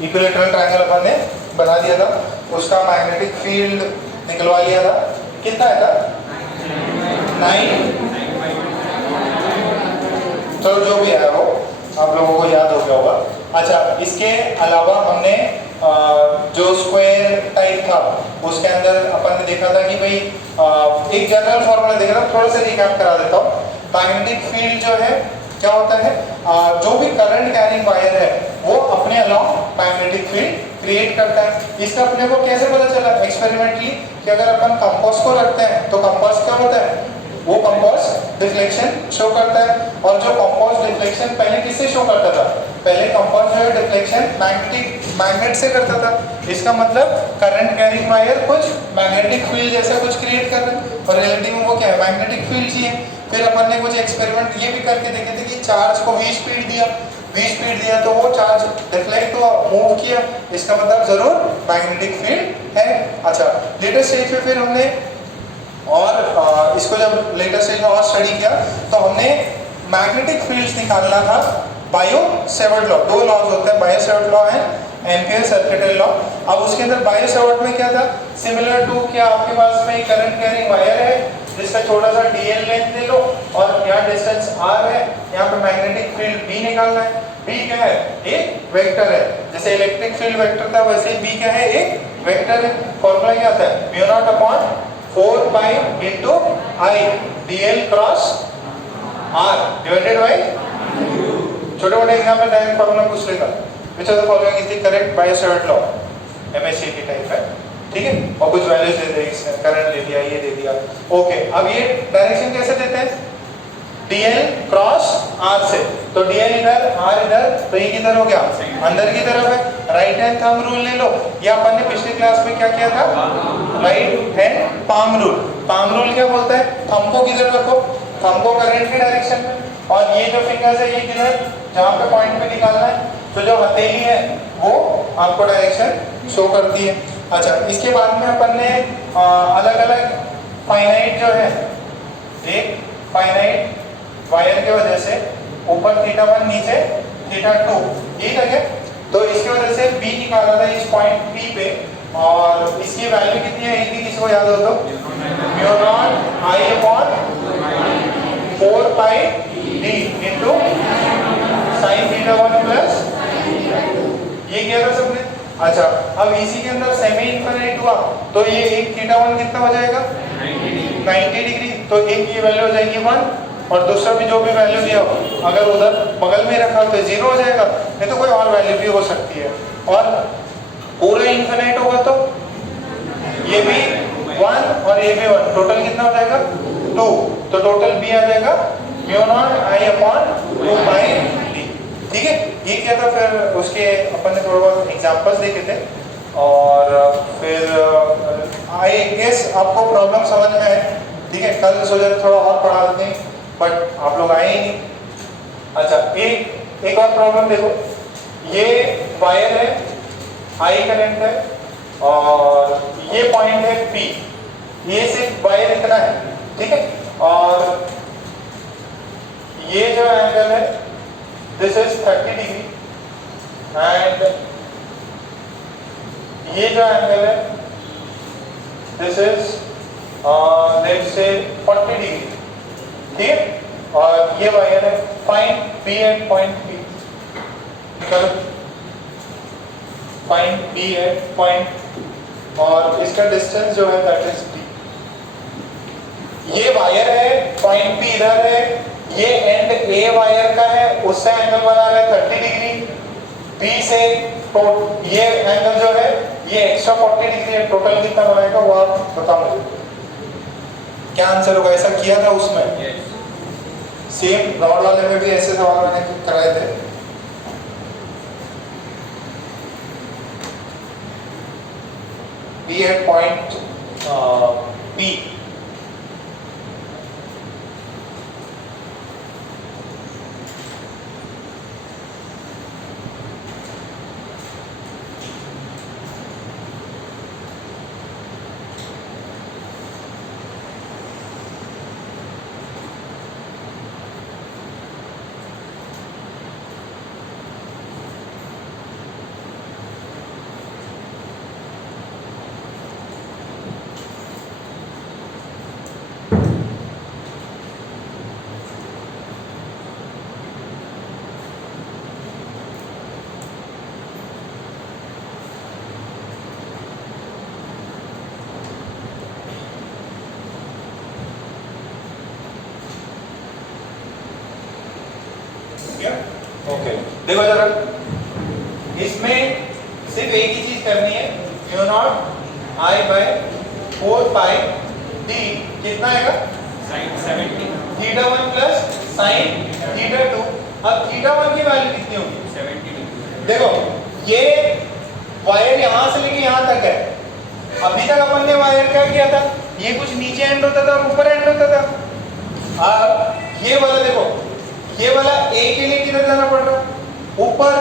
Equilateral triangle अपन ने बना दिया था, उसका मैग्नेटिक फील्ड निकलवा लिया था। कितना है था? 9। चलो जो भी है वो आप लोगों को याद हो गया होगा। अच्छा, इसके अलावा हमने जो स्क्वायर टाइप था उसके अंदर अपन ने देखा था कि भाई एक जनरल फॉर्मूला देखा था, थोड़ा सा रिकैप करा देता हूँ। मैग्नेटिक फील्ड जो है क्या होता है, जो भी करंट कैरिंग वायर है वो अपने अलोंग मैग्नेटिक फील्ड क्रिएट करता है। इसका अपने को कैसे पता चला एक्सपेरिमेंटली कि अगर अपन कंपास को रखते हैं तो कंपास क्या होता है, वो कंपास डिफ्लेक्शन शो करता है। और जो कंपास डिफ्लेक्शन पहले किससे शो करता था, पहले कंपास जो है डिफ्लेक्शन मैग्नेट से करता था। इसका मतलब करंट कैरिंग वायर कुछ मैग्नेटिक फील्ड जैसा कुछ क्रिएट कर रहा है और रिलेटिव में वो क्या है, मैग्नेटिक फील्ड चाहिए। फिर अपन ने कुछ एक्सपेरिमेंट ये भी करके देखे थे कि चार्ज को v स्पीड दिया तो वो चार्ज डिफ्लेक्ट हुआ, मूव किया, इसका मतलब जरूर मैग्नेटिक फील्ड है। अच्छा, लेटेस्ट स्टेज पे फिर हमने और इसको जब लेटेस्ट स्टेज में और स्टडी किया तो हमने मैग्नेटिक फील्ड्स निकालना था बायो सेवर्ट लॉ। 2 लॉज होते हैं, bio Savart law and ampere circuitry law. अब उसके अंदर बायो सेवर्ट में क्या था, सिमिलर टू क्या आपके पास में करंट कैरिंग वायर है जिसका छोटा सा dl लेंथ ले लो और यहाँ डिस्टेंस r है, यहाँ पे मैग्नेटिक फील्ड B निकालना है। B क्या है, एक वेक्टर है, जैसे इलेक्ट्रिक फील्ड वेक्टर था वैसे ही B क्या है, एक वेक्टर है। फॉर्मूला क्या आता है, μ0/4 pi into I dl cross r divided by. छोटे मोटे एग्जाम्पल डायरेक्ट फॉर्मूला पूछ लेगा, which of the following is the correct Biot Savart law, MSc की टाइप है, ठीक है। और कुछ वैल्यूज दे दे, करंट दे दिया, ये दे दिया, ओके। अब ये डायरेक्शन कैसे देते हैं, dl क्रॉस r से, तो dl इधर r इधर, तो ये किधर हो गया, अंदर की तरफ है। राइट हैंड थंब रूल ले लो, ये अपन ने पिछली क्लास में क्या किया था, right hand palm rule. Palm rule क्या बोलता है, थंब को किधर रखो, थंब को करंट की डायरेक्शन में, और ये जो फिंगर्स है ये किधर, जहाँ पे पॉइंट पे निकालना है, तो जो हथेली है वो आपको डायरेक्शन शो करती है। अच्छा, इसके बाद में अपन ने अलग अलग फाइनाइट जो है, एक फाइनाइट वायर की वजह से ऊपर θ1 नीचे θ2, ठीक है, तो इसकी वजह से B निकाला था इस पॉइंट P पे, और इसकी वैल्यू कितनी है, किसी को याद हो तो μ0I/4 पाई d इंटू साइन θ1 प्लस, ये किया था सबने। अच्छा, अब इसी के अंदर सेमी इनफिनिट हुआ तो ये एक θ1 कितना हो जाएगा, 90 डिग्री, तो एक ये वैल्यू हो जाएगी 1 और दूसरा भी जो भी वैल्यू दिया हो अगर उधर बगल में रखा तो 0 हो जाएगा, नहीं तो कोई और वैल्यू भी हो सकती है। और पूरा इनफिनिट होगा तो ये भी 1 और ये भी 1, टोटल कितना हो जाएगा 2, तो टोटल B आ जाएगा μ0I/2 पाई d, ठीक है। ये क्या था, फिर उसके अपन ने थोड़ा बहुत एग्जांपल्स देखे थे, और फिर आई गेस आपको प्रॉब्लम समझ में आए, ठीक है। कल सोचा थोड़ा और पढ़ा देते हैं बट आप लोग आए ही नहीं। अच्छा, एक और प्रॉब्लम देखो, ये वायर है, आई करंट है, और ये पॉइंट है P, ये सिर्फ वायर इतना है, ठीक है। और ये जो एंगल है दिस इज 30 डिग्री, एंड ये जो एंगल है this is let's say 40 degree, ठीक है। और ये वायर है, find B at point P, चलो फाइंड B एट पॉइंट, और इसका डिस्टेंस जो है दैट इज D। ये वायर है, पॉइंट P इधर है, ये एंड A वायर का है, उससे एंगल बना रहा है 30 डिग्री, B से तो ये एंगल जो है ये एक्स्ट्रा 40 डिग्री है, टोटल कितना बनाएगा वो आप बताओ मुझे, क्या आंसर होगा। ऐसा किया था उसमें, सेम रॉड वाले में भी ऐसे सवाल मैंने कराए थे। B एट पॉइंट P, देखो जरा, इसमें सिर्फ एक ही चीज करनी है, mu not I by 4 pi D कितना आएगा sin 70 theta 1 plus sine theta 2। अब थीटा 1 की वैल्यू कितनी होगी 70 देखो, ये वायर यहां से लेके यहां तक है। अभी तक अपन ने वायर क्या किया था, ये कुछ नीचे एंड होता था और ऊपर एंड होता था। अब ये वाला देखो, ये वाला ए के लिए किधर जाना पड़ रहा ऊपर,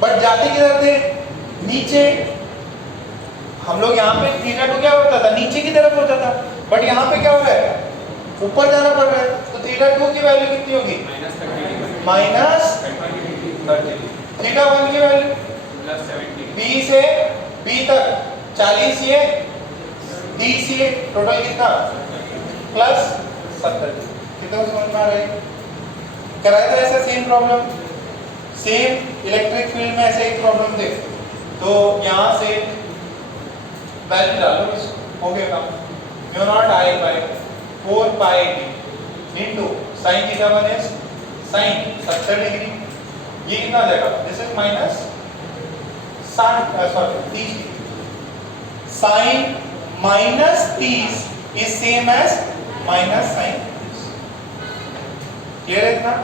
बट जाते किधर थे नीचे। हम लोग यहाँ पे थीटा 2 क्या होता था नीचे की तरफ होता था, बट यहाँ पे क्या हो रहा है ऊपर जाना पड़ रहा है। तो थीटा 2 की वैल्यू कितनी होगी माइनस 30। थीटा 1 की वैल्यू बी से बी तक 40 ये 30 ये टोटल कितना प्लस 70। कितना समझ में आ रहा है? कराया था ऐसा same problem, same electric field में ऐसे एक प्रॉब्लम थे। तो यहाँ से वैल्यू डालो, हो गया काम। Mu not I by 4 pi D into sin theta 1 is sin 70 degree. ये कितना आ जाएगा, this is minus 30 sin minus 30 is same as minus sin। Clear है इतना?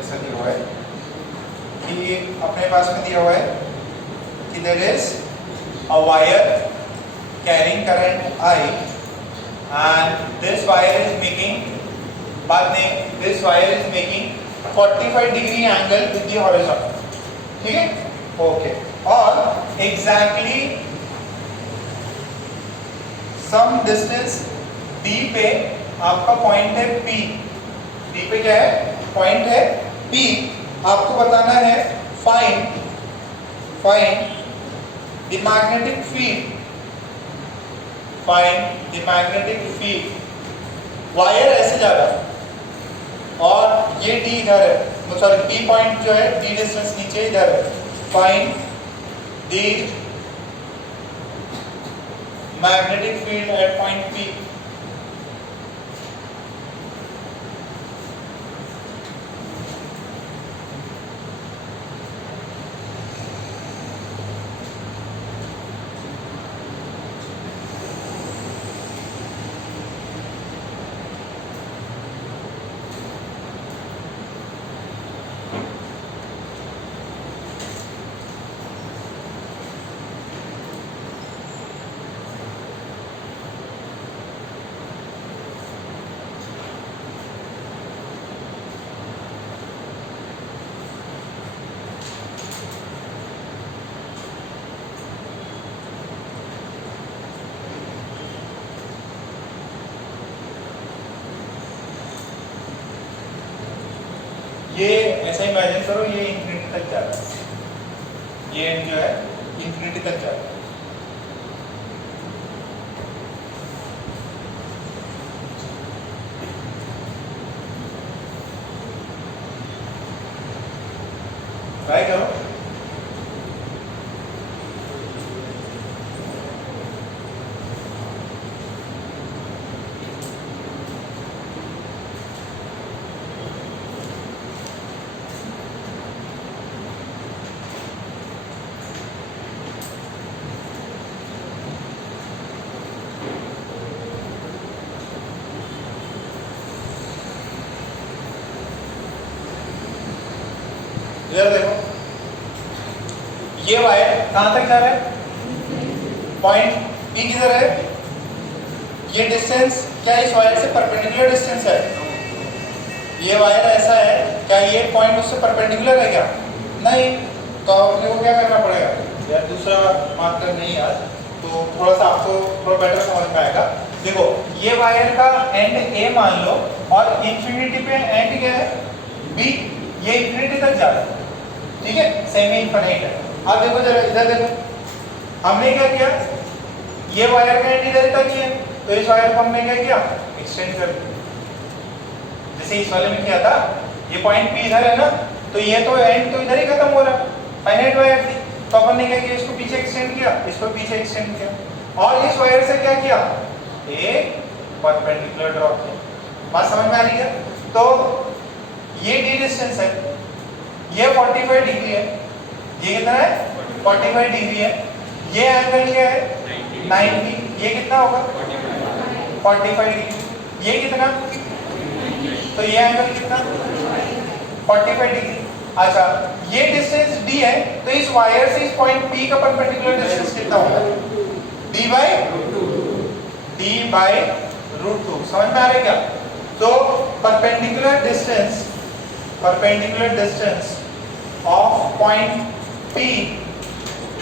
ऐसा दिया हुआ है कि अपने पास में दिया हुआ है कि there is a wire carrying current I and this wire is making, बाद में this wire is making 45 degree angle with the horizon। ठीक है, ओके। और exactly some distance D पे आपका पॉइंट है P। D पे क्या है, पॉइंट है P। आपको बताना है find the magnetic field, find the magnetic field. Wire ऐसे जा रहा है और ये D इधर है, सॉरी P पॉइंट जो है D डिस्टेंस नीचे इधर है। Find the magnetic field at point P। ये ऐसा इमेजिन करो, ये इंफिनिटी तक जा रहा है, ये एंड जो है इंफिनिटी तक जा रहा है। ट्राई करो। इधर देखो, ये वायर कहां तक जा रहा है, पॉइंट P किधर है, ये डिस्टेंस क्या इस वायर से परपेंडिकुलर डिस्टेंस है। ये वायर ऐसा है, क्या ये पॉइंट उससे परपेंडिकुलर है क्या, नहीं। तो अपने को क्या करना पड़ेगा यार, दूसरा मार्कर नहीं आज, तो थोड़ा सा आपको थोड़ा बेटर समझ में आएगा। देखो ये वायर का एंड ए मान लो और इंफिनिटी पे एंड क्या है बी, ये इंफिनिटी तक जा रहा है, ठीक है, सेमी इनफिनिट है। अब देखो जरा इधर देखो, हमने क्या किया, ये वायर का एंड इधर तक ही है, तो इस वायर को हमने क्या किया, एक्सटेंड कर दिया। जैसे इस वाले में किया था, ये पॉइंट पी इधर है ना, तो ये तो एंड तो इधर ही खत्म हो रहा है, फाइनाइट वायर थी, तो अपन ने क्या किया, इसको पीछे एक्सटेंड किया, इसको पीछे एक्सटेंड किया, और इस वायर से क्या किया, एक परपेंडिकुलर ड्रॉ किया। बात समझ में आ रही है? तो ये डी डिस्टेंस है, ये 45 डिग्री है, ये कितना है 45 डिग्री है, ये एंगल क्या है 90, ये कितना होगा 45 डिग्री, ये कितना, तो ये एंगल कितना 45 डिग्री। अच्छा ये डिस्टेंस d है, तो इस वायर से इस पॉइंट P का परपेंडिकुलर डिस्टेंस कितना होगा, d by √2। समझ में आ रहा है क्या? तो perpendicular distance of point P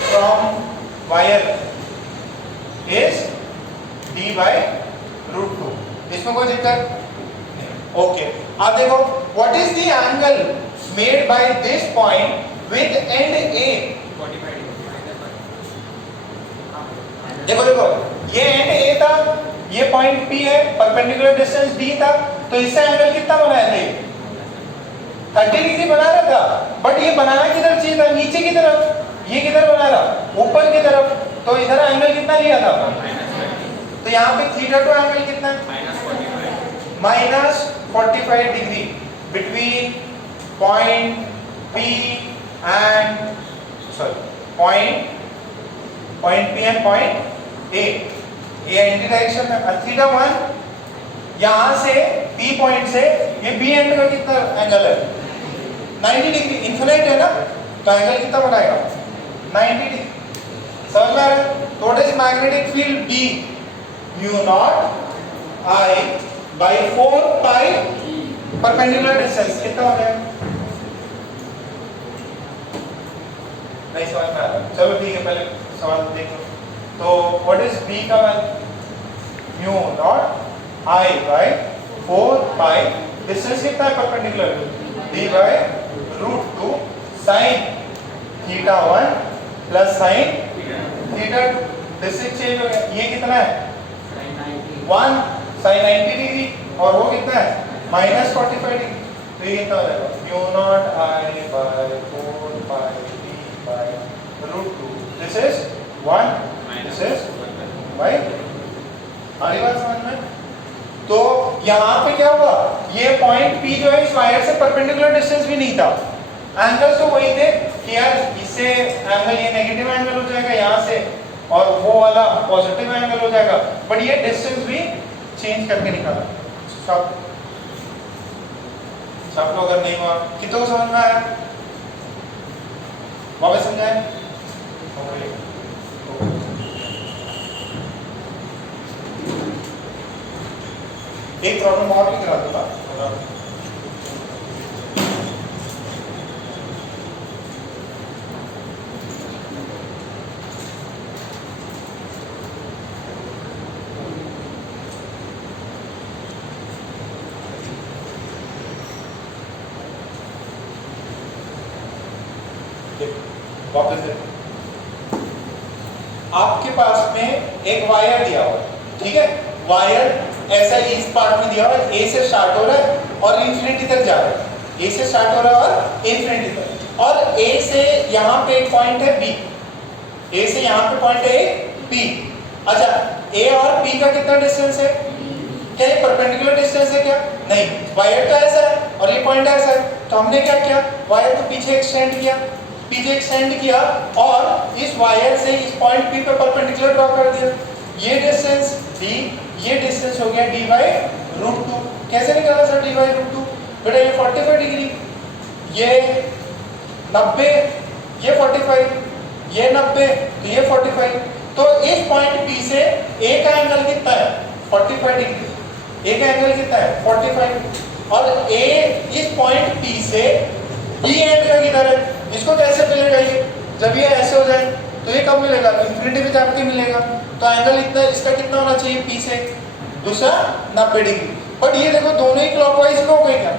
from wire is d by √2। इसमें कोई दिक्कत? ओके, अब देखो what is the angle made by this point with and A। देखो देखो ये एंड A था, ये पॉइंट P है, परपेंडिकुलर डिस्टेंस D था, तो इससे एंगल कितना बनाया था, 30 डिग्री बना रहा था, बट ये बनाना किधर चाहिए था, नीचे की तरफ, ये किधर बना रहा, ऊपर की तरफ, तो इधर एंगल कितना लिया था, तो यहाँ पे थीटा टू एंगल कितना है, -45 degree between point P and point P and point A। ये एंटी डायरेक्शन में थीटा 1 यहाँ से P पॉइंट से ये B एंड का कितना एंगल है 90 डिग्री, इन्फिनिट है ना, तो एंगल कितना बनाएगा 90 डिग्री। समझ में आ रहा है? तो what is magnetic field B, μ0 I by 4 pi perpendicular distance कितना हो जाएगा, नहीं समझ में आ रहा, चलो ठीक है पहले सवाल देख लो। तो व्हाट इज B का value, μ0 I by 4 pi, distance कितना है perpendicular, d by √2 sin theta 1 plus sin theta 2, distance change हो गया, ये कितना है 1 sin 90 डिग्री और वो कितना है -45 डिग्री, तो ये कितना हो जाएगा μ0 I by 4 pi d by √2, this is 1, this is भाई आगे बात समझ में। तो यहाँ पे क्या हुआ, ये पॉइंट P जो है इस वायर से परपेंडिकुलर डिस्टेंस भी नहीं था, एंगल्स तो वही थे कि यार इससे एंगल ये नेगेटिव एंगल हो जाएगा यहाँ से और वो वाला पॉजिटिव एंगल हो जाएगा, बट ये डिस्टेंस भी चेंज करके निकाला। सब लोग अगर नहीं हुआ कितनों को समझ में आया, वापस समझाएं। एक प्रॉब्लम और भी करा दूंगा, वापस देखो, आपके पास में एक वायर दिया हुआ है, ठीक है, वायर ऐसा इस पार्ट में दिया हुआ है, ए से स्टार्ट हो रहा है और इंफिनिटी तक जा रहा है, ए से स्टार्ट हो रहा है और इंफिनिटी तक, और ए से यहाँ पे एक पॉइंट है बी, ए से यहाँ पे पॉइंट है बी। अच्छा ए और बी का कितना डिस्टेंस है, क्या ये परपेंडिकुलर डिस्टेंस है क्या, नहीं, वायर तो ऐसा है और ये पॉइंट ऐसा है, तो हमने क्या किया, वायर को पीछे एक्सटेंड किया और इस वायर से इस पॉइंट P पे परपेंडिकुलर ड्रॉ कर दिया, ये डिस्टेंस D, ये डिस्टेंस हो गया d by √2। कैसे निकाला सर d by √2, बेटा ये 45 डिग्री, ये 90, ये 45, ये 90, तो ये 45, तो इस पॉइंट P से A का एंगल कितना है 45 डिग्री, A का एंगल कितना है 45, और A इस पॉइंट P से B एंड का किधर है, इसको कैसे मिलेगा, ये जब ये ऐसे हो जाए तो ये कब मिलेगा, इंफिनिटी पे जाके मिलेगा, तो एंगल इतना इसका कितना होना चाहिए P से दूसरा 90 डिग्री। बट ये देखो दोनों ही क्लॉकवाइज में हो गए क्या?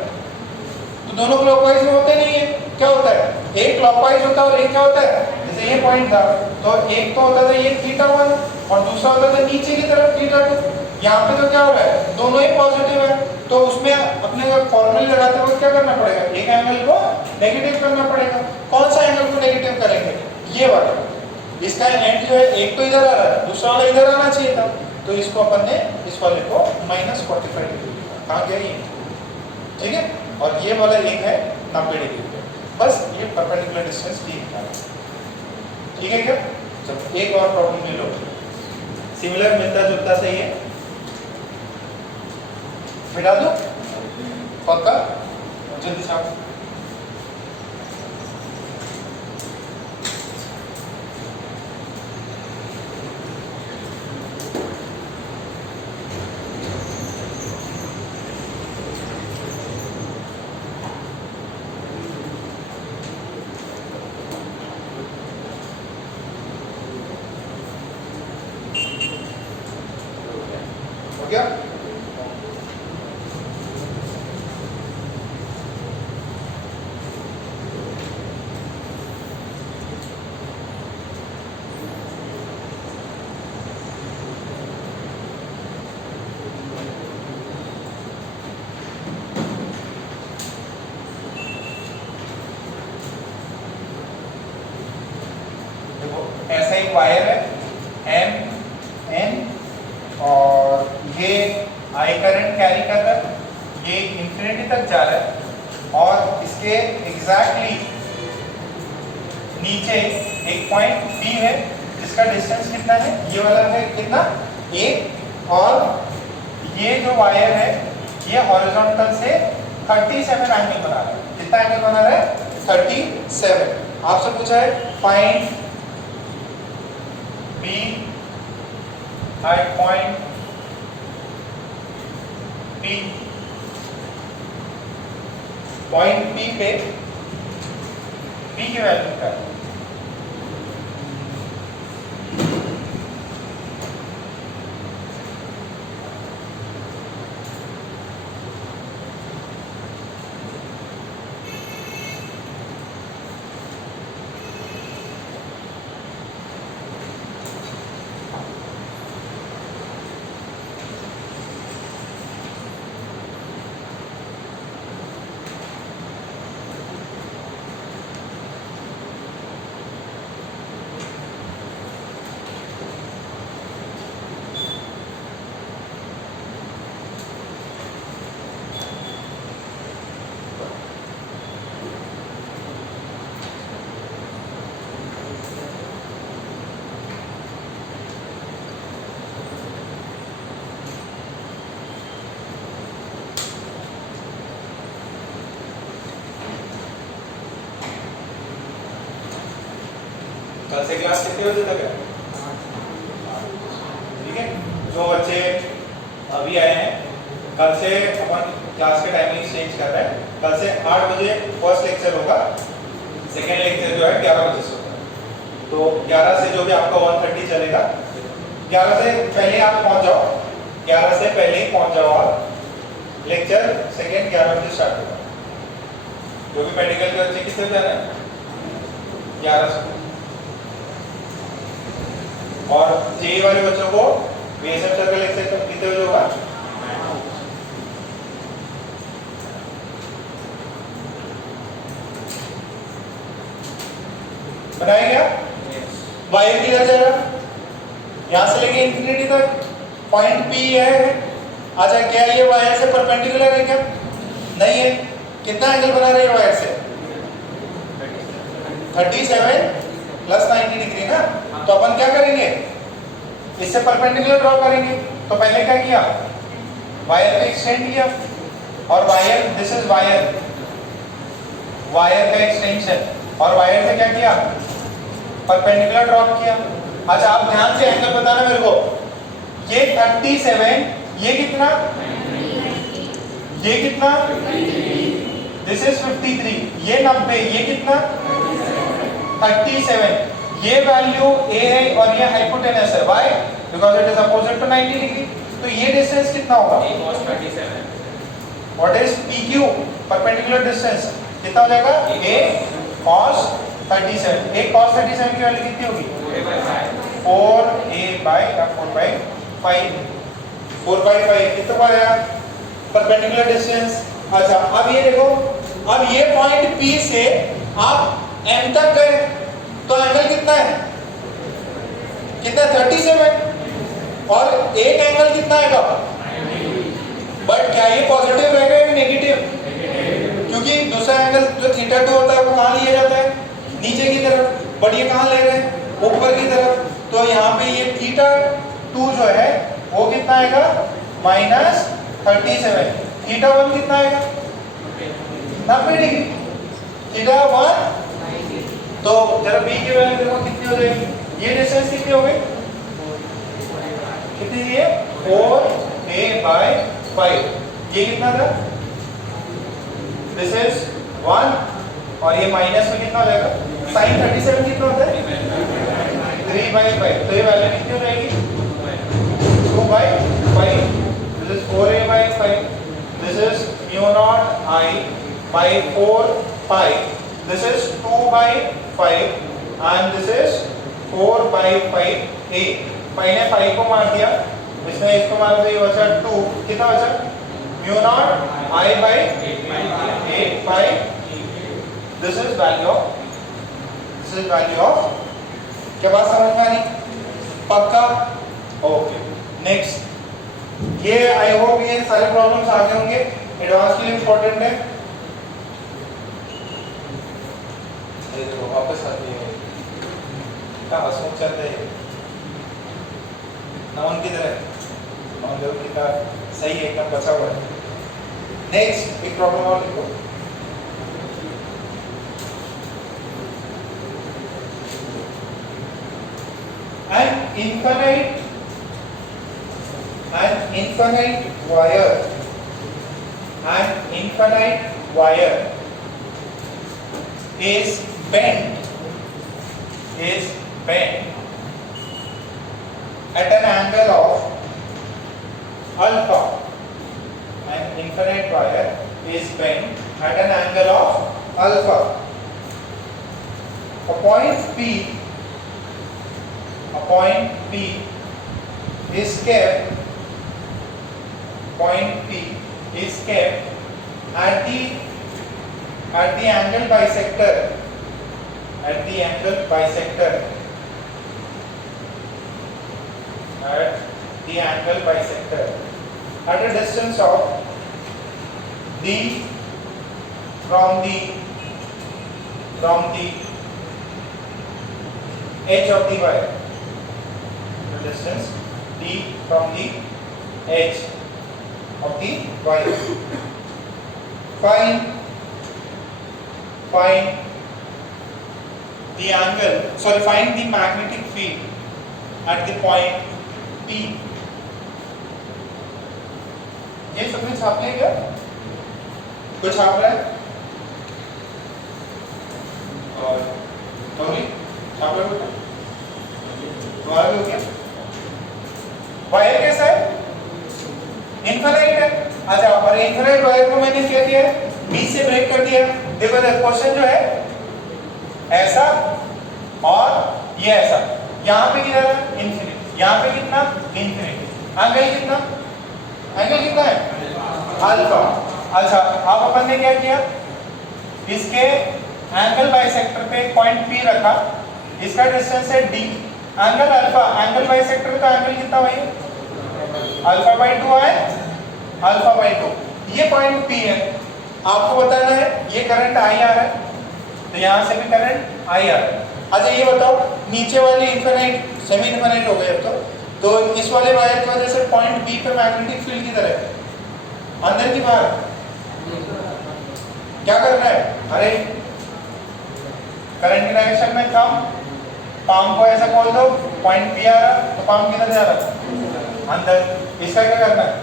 तो दोनों क्लॉकवाइज में होते नहीं है। क्या होता है, एक क्लॉकवाइज होता है और एक क्या होता है, जैसे ये पॉइंट था तो एक तो होता था ये θ1 और दूसरा होता था नीचे की तरफ θ2। यहाँ पे तो क्या हो रहा है, दोनों ही पॉजिटिव है, तो उसमें अपने फॉर्मूले लगाते वक्त क्या करना पड़ेगा, एक एंगल को नेगेटिव करना पड़ेगा। कौन सा एंगल को नेगेटिव करेंगे, ये वाला। इसका एंड जो है एक तो इधर आ रहा है, दूसरा वाला इधर आना चाहिए था, तो इसको अपन ने इस वाले को -45 डिग्री कहा गया ये, ठीक है। और ये वाला एक है 90 डिग्री पे, बस ये परपेंडिकुलर डिस्टेंस डी है, ठीक है क्या। चलो एक और प्रॉब्लम ले लो, सिमिलर मिलता जुलता सही है, मिटा दो पक्का, जल्दी से आप। हो गया, ऐसा एक वायर है एम एन और ये आई करंट कैरी कर रहा है, ये इंफिनिटी तक जा रहा है और इसके एग्जैक्टली नीचे एक पॉइंट पी है जिसका डिस्टेंस कितना है, ये वाला है कितना, एक, और ये जो वायर है ये हॉरिजॉन्टल से 37 एंगल बना रहा है। कितना एंगल बना रहा है, 37। आपसे पूछा है find B at point P, point P पे B की वैल्यू क्या है, कल से क्लास कितने बजे तक है, ठीक है। जो बच्चे अभी आए हैं, कल से अपन क्लास के टाइमिंग चेंज कर रहे हैं। कल से 8 बजे फर्स्ट लेक्चर होगा, सेकेंड लेक्चर जो है 11 बजे से होगा। तो 11 से जो भी आपका 1:30 चलेगा, 11 से पहले आप पहुंच जाओ, 11 से पहले ही पहुंच जाओ आप। लेक्चर सेकेंड 11 बजे स्टार्ट होगा। जो भी मेडिकल के बच्चे कितने बजे आना है, 11 से। और जेई वाले बच्चों को बीएसएफ सर्कल लेक्चर कितने बजे होगा, बनाया गया। वायर किधर जाएगा, यहां से लेके इंफिनिटी तक, पॉइंट पी है। अच्छा क्या ये वायर से परपेंडिकुलर है क्या, नहीं है। कितना एंगल बना रही है वायर से, 37 + 90 डिग्री ना। तो अपन क्या करेंगे, इससे परपेंडिकुलर ड्रॉ करेंगे। तो पहले क्या किया, वायर को एक्सटेंड किया, और wire, this is wire, wire का एक्सटेंशन, और वायर से क्या किया, परपेंडिकुलर ड्रॉप किया। अच्छा आप ध्यान से एंगल बताना मेरे को, ये 37, ये कितना, ये कितना, दिस इज 53, ये 90, ये कितना 37। ये वैल्यू ए है और ये हाइपोटेनस है, why, because it is opposite to 90 degree. तो ये डिस्टेंस कितना होगा? A cos 37. What is PQ perpendicular distance कितना हो जाएगा? A cos 37। A cos 37 की वैल्यू कितनी होगी? 4a/5 4/5 कितना पड़ेगा परपेंडिकुलर डिस्टेंस। अच्छा अब ये देखो, अब ये पॉइंट P से आप M तक गए तो एंगल कितना है? कितना? 37। और एक एंगल कितना आएगा? बट क्या ये पॉजिटिव रहेगा या नेगेटिव? क्योंकि दूसरा एंगल जो θ2 होता है वो कहाँ लिया जाता है? नीचे की तरफ। बट ये कहाँ ले रहे हैं? ऊपर की तरफ। तो यहाँ पे ये θ2 जो है वो कितना आएगा? -37। θ1 कितना आएगा? 90 डिग्री। θ1 तो जरा B की वैल्यू देखो कितनी हो जाएगी? ये डिस्टेंस कितनी हो गई? कितनी है? 4a/5। ये कितना था? दिस इज 1 और ये माइनस में कितना हो जाएगा? sin 37 कितना होता है? 3/5। तो ये वैल्यू कितनी हो जाएगी? 2/5। This is 4a/5। This is μ0I/4π। This is 2/5 and this is 4/5a। मैंने 5 को मार दिया, इसमें इसको मार दिया, ये बचा 2। कितना बचा? μ0I/8π। This is value of क्या बात समझ में आ रही? पक्का? Okay next. ये आई होप ये सारे प्रॉब्लम्स आ गए होंगे, एडवांस के लिए इंपॉर्टेंट है। ये देखो वापस आती है क्या हंसमुख चलता है नमन की तरह। नमन देखो कितना सही है, एकदम बचा हुआ है। नेक्स्ट एक प्रॉब्लम और लिखो। An infinite wire is bent at an angle of alpha. An infinite wire is bent at an angle of alpha. A point P is kept at the angle bisector at a distance of d from the edge of the wire. The distance d from the edge of the wire. Find the magnetic field at the point P. ये सब कुछ छाप लिया क्या? कुछ छाप रहा है? और छाप रहा है? तुम्हारा भी हो गया? वायर कैसा है? इनफाइनाइट है। अच्छा, और इनफाइनाइट वायर को मैंने क्या किया है? बीच से ब्रेक कर दिया। देखो क्वेश्चन जो है ऐसा और ये ऐसा, यहाँ पे कितना है? इन्फिनिट। यहाँ पे कितना? इन्फिनिट। एंगल कितना है? अल्फा। अच्छा, अब अपन ने क्या किया? इसके एंगल बाइसेक्टर पे पॉइंट P रखा, इसका डिस्टेंस है d, angle alpha, angle bisector का एंगल कितना भाई? α/2 है, α/2। ये पॉइंट P है, आपको बताना है ये करंट I आ रहा है, तो यहाँ से भी करंट I आ रहा है। अच्छा ये बताओ, नीचे वाले इनफिनिट सेमी इनफिनिट हो गए अब तो इस वाले वायर की वजह से पॉइंट B पे मैग्नेटिक फील्ड की तरह अंदर की बाहर क्या करना है? अरे करंट की डायरेक्शन में कम, पाम को ऐसा खोल दो, पॉइंट P आ रहा तो पाम किधर जा रहा? अंदर। इसका क्या करना है?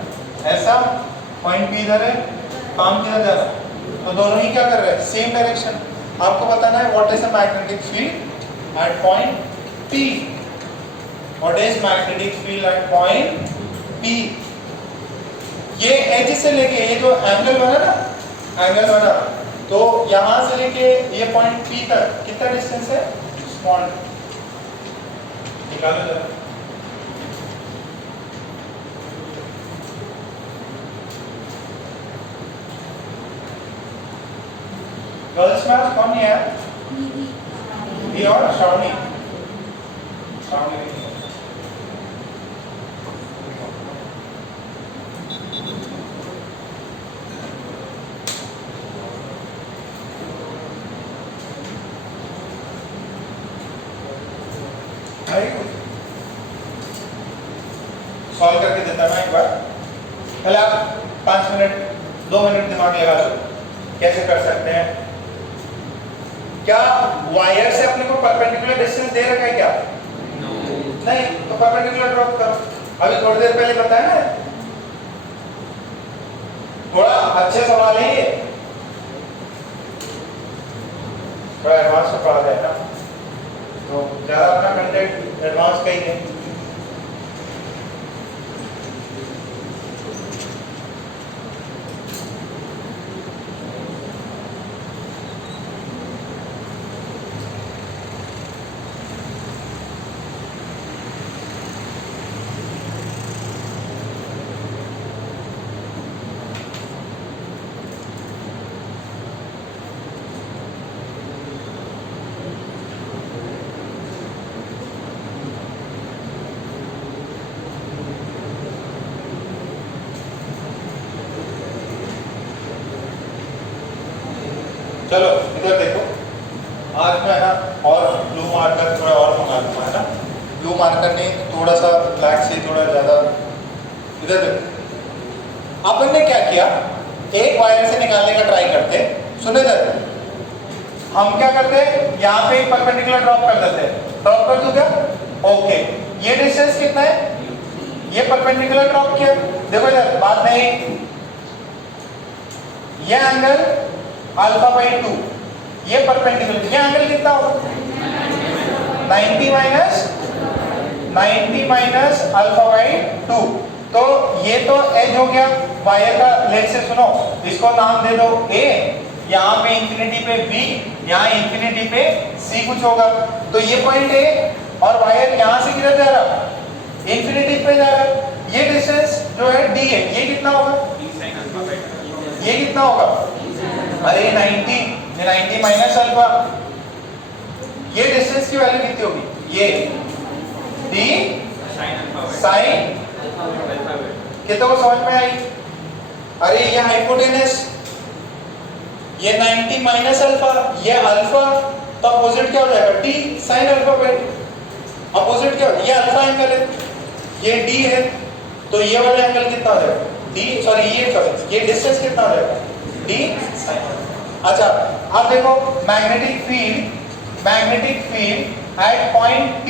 ऐसा, पॉइंट P इधर है, पाम किधर जा रहा? तो दोनों ही क्या कर रहे हैं? Same direction. आपको बताना है what is the magnetic field at point P। What is magnetic field at point P? ये एज से लेके ये जो एंगल बना ना, एंगल बना, तो यहां से लेके ये पॉइंट P तक कितना डिस्टेंस है? स्मॉल, निकालो जरा। गर्ल्स में कौन है यार? ये और श्रावणी, श्रावणी सॉल्व करके देता मैं एक बार। पहले आप 5 मिनट 2 मिनट दिमाग लगा लो कैसे कर सकते हैं। क्या वायर से अपने को परपेंडिकुलर डिस्टेंस दे रखा है क्या? नहीं, तो परपेंडिकुलर ड्रॉप करो। अभी थोड़ी देर पहले बताया ना, थोड़ा अच्छे सवाल है ये, थोड़ा एडवांस में पढ़ा जाए ना, तो ज्यादा अपना कंटेंट एडवांस का ही है। चलो इधर देखो, आज मैं ना और ब्लू मार्कर थोड़ा और मंगा दूंगा, है ना। ब्लू मार्कर नहीं, थोड़ा सा ब्लैक से थोड़ा ज्यादा। इधर देखो, अपन ने क्या किया, एक वायर से निकालने का ट्राई करते। सुने इधर, हम क्या करते हैं, यहाँ पे एक परपेंडिकुलर ड्रॉप कर देते हैं। ड्रॉप कर दूं क्या? ओके, ये डिस्टेंस कितना है? ये परपेंडिकुलर ड्रॉप किया। देखो इधर बात नहीं, ये एंगल अल्फा बाई 2, ये परपेंडिकुलर, ये एंगल कितना होगा? 90 माइनस अल्फा बाई 2। तो ये तो एज हो गया वायर का। लेट से सुनो, इसको नाम दे दो A, यहाँ पे इंफिनिटी पे B, यहाँ इंफिनिटी पे C कुछ होगा। तो ये पॉइंट A और वायर यहाँ से किधर जा रहा? इंफिनिटी पे जा रहा। ये डिस्टेंस जो है D है, ये कितना होगा? ये कितना होगा? अरे 90 माइनस अल्फा, ये डिस्टेंस की वैल्यू कितनी होगी? ये D साइन, कितने को समझ में आई? अरे ये हाइपोटेनस, ये 90 माइनस अल्फा, ये अल्फा, तो अपोजिट क्या हो जाएगा? D sine alpha by. Opposite क्या हो? ये अल्फा एंगल है, ये D है, तो ये वाला एंगल कितना हो जाएगा? D, सॉरी ये डिस्टेंस कितना हो जाएगा? D sine. अच्छा अब देखो, magnetic field at point P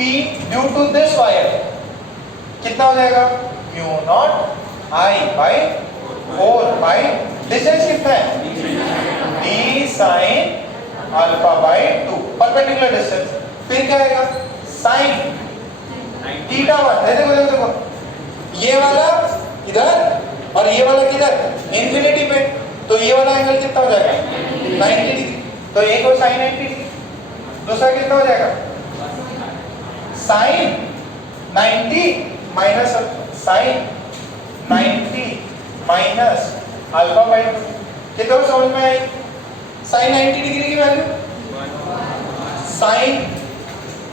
due to this wire कितना हो जाएगा? Mu naught I by 4 by distance कितना है? D sine alpha by 2, perpendicular distance. फिर क्या आएगा? Sine theta 1। देखो देखो देखो, ये वाला इधर और ये वाला किधर? इंफिनिटी पे, तो ये वाला एंगल कितना हो जाएगा? 90 डिग्री। तो एक और साइन 90 डिग्री, दूसरा कितना हो जाएगा? Sine 90 minus sine 90 minus alpha by 2। कितना और समझ में आई? साइन 90 डिग्री की value sine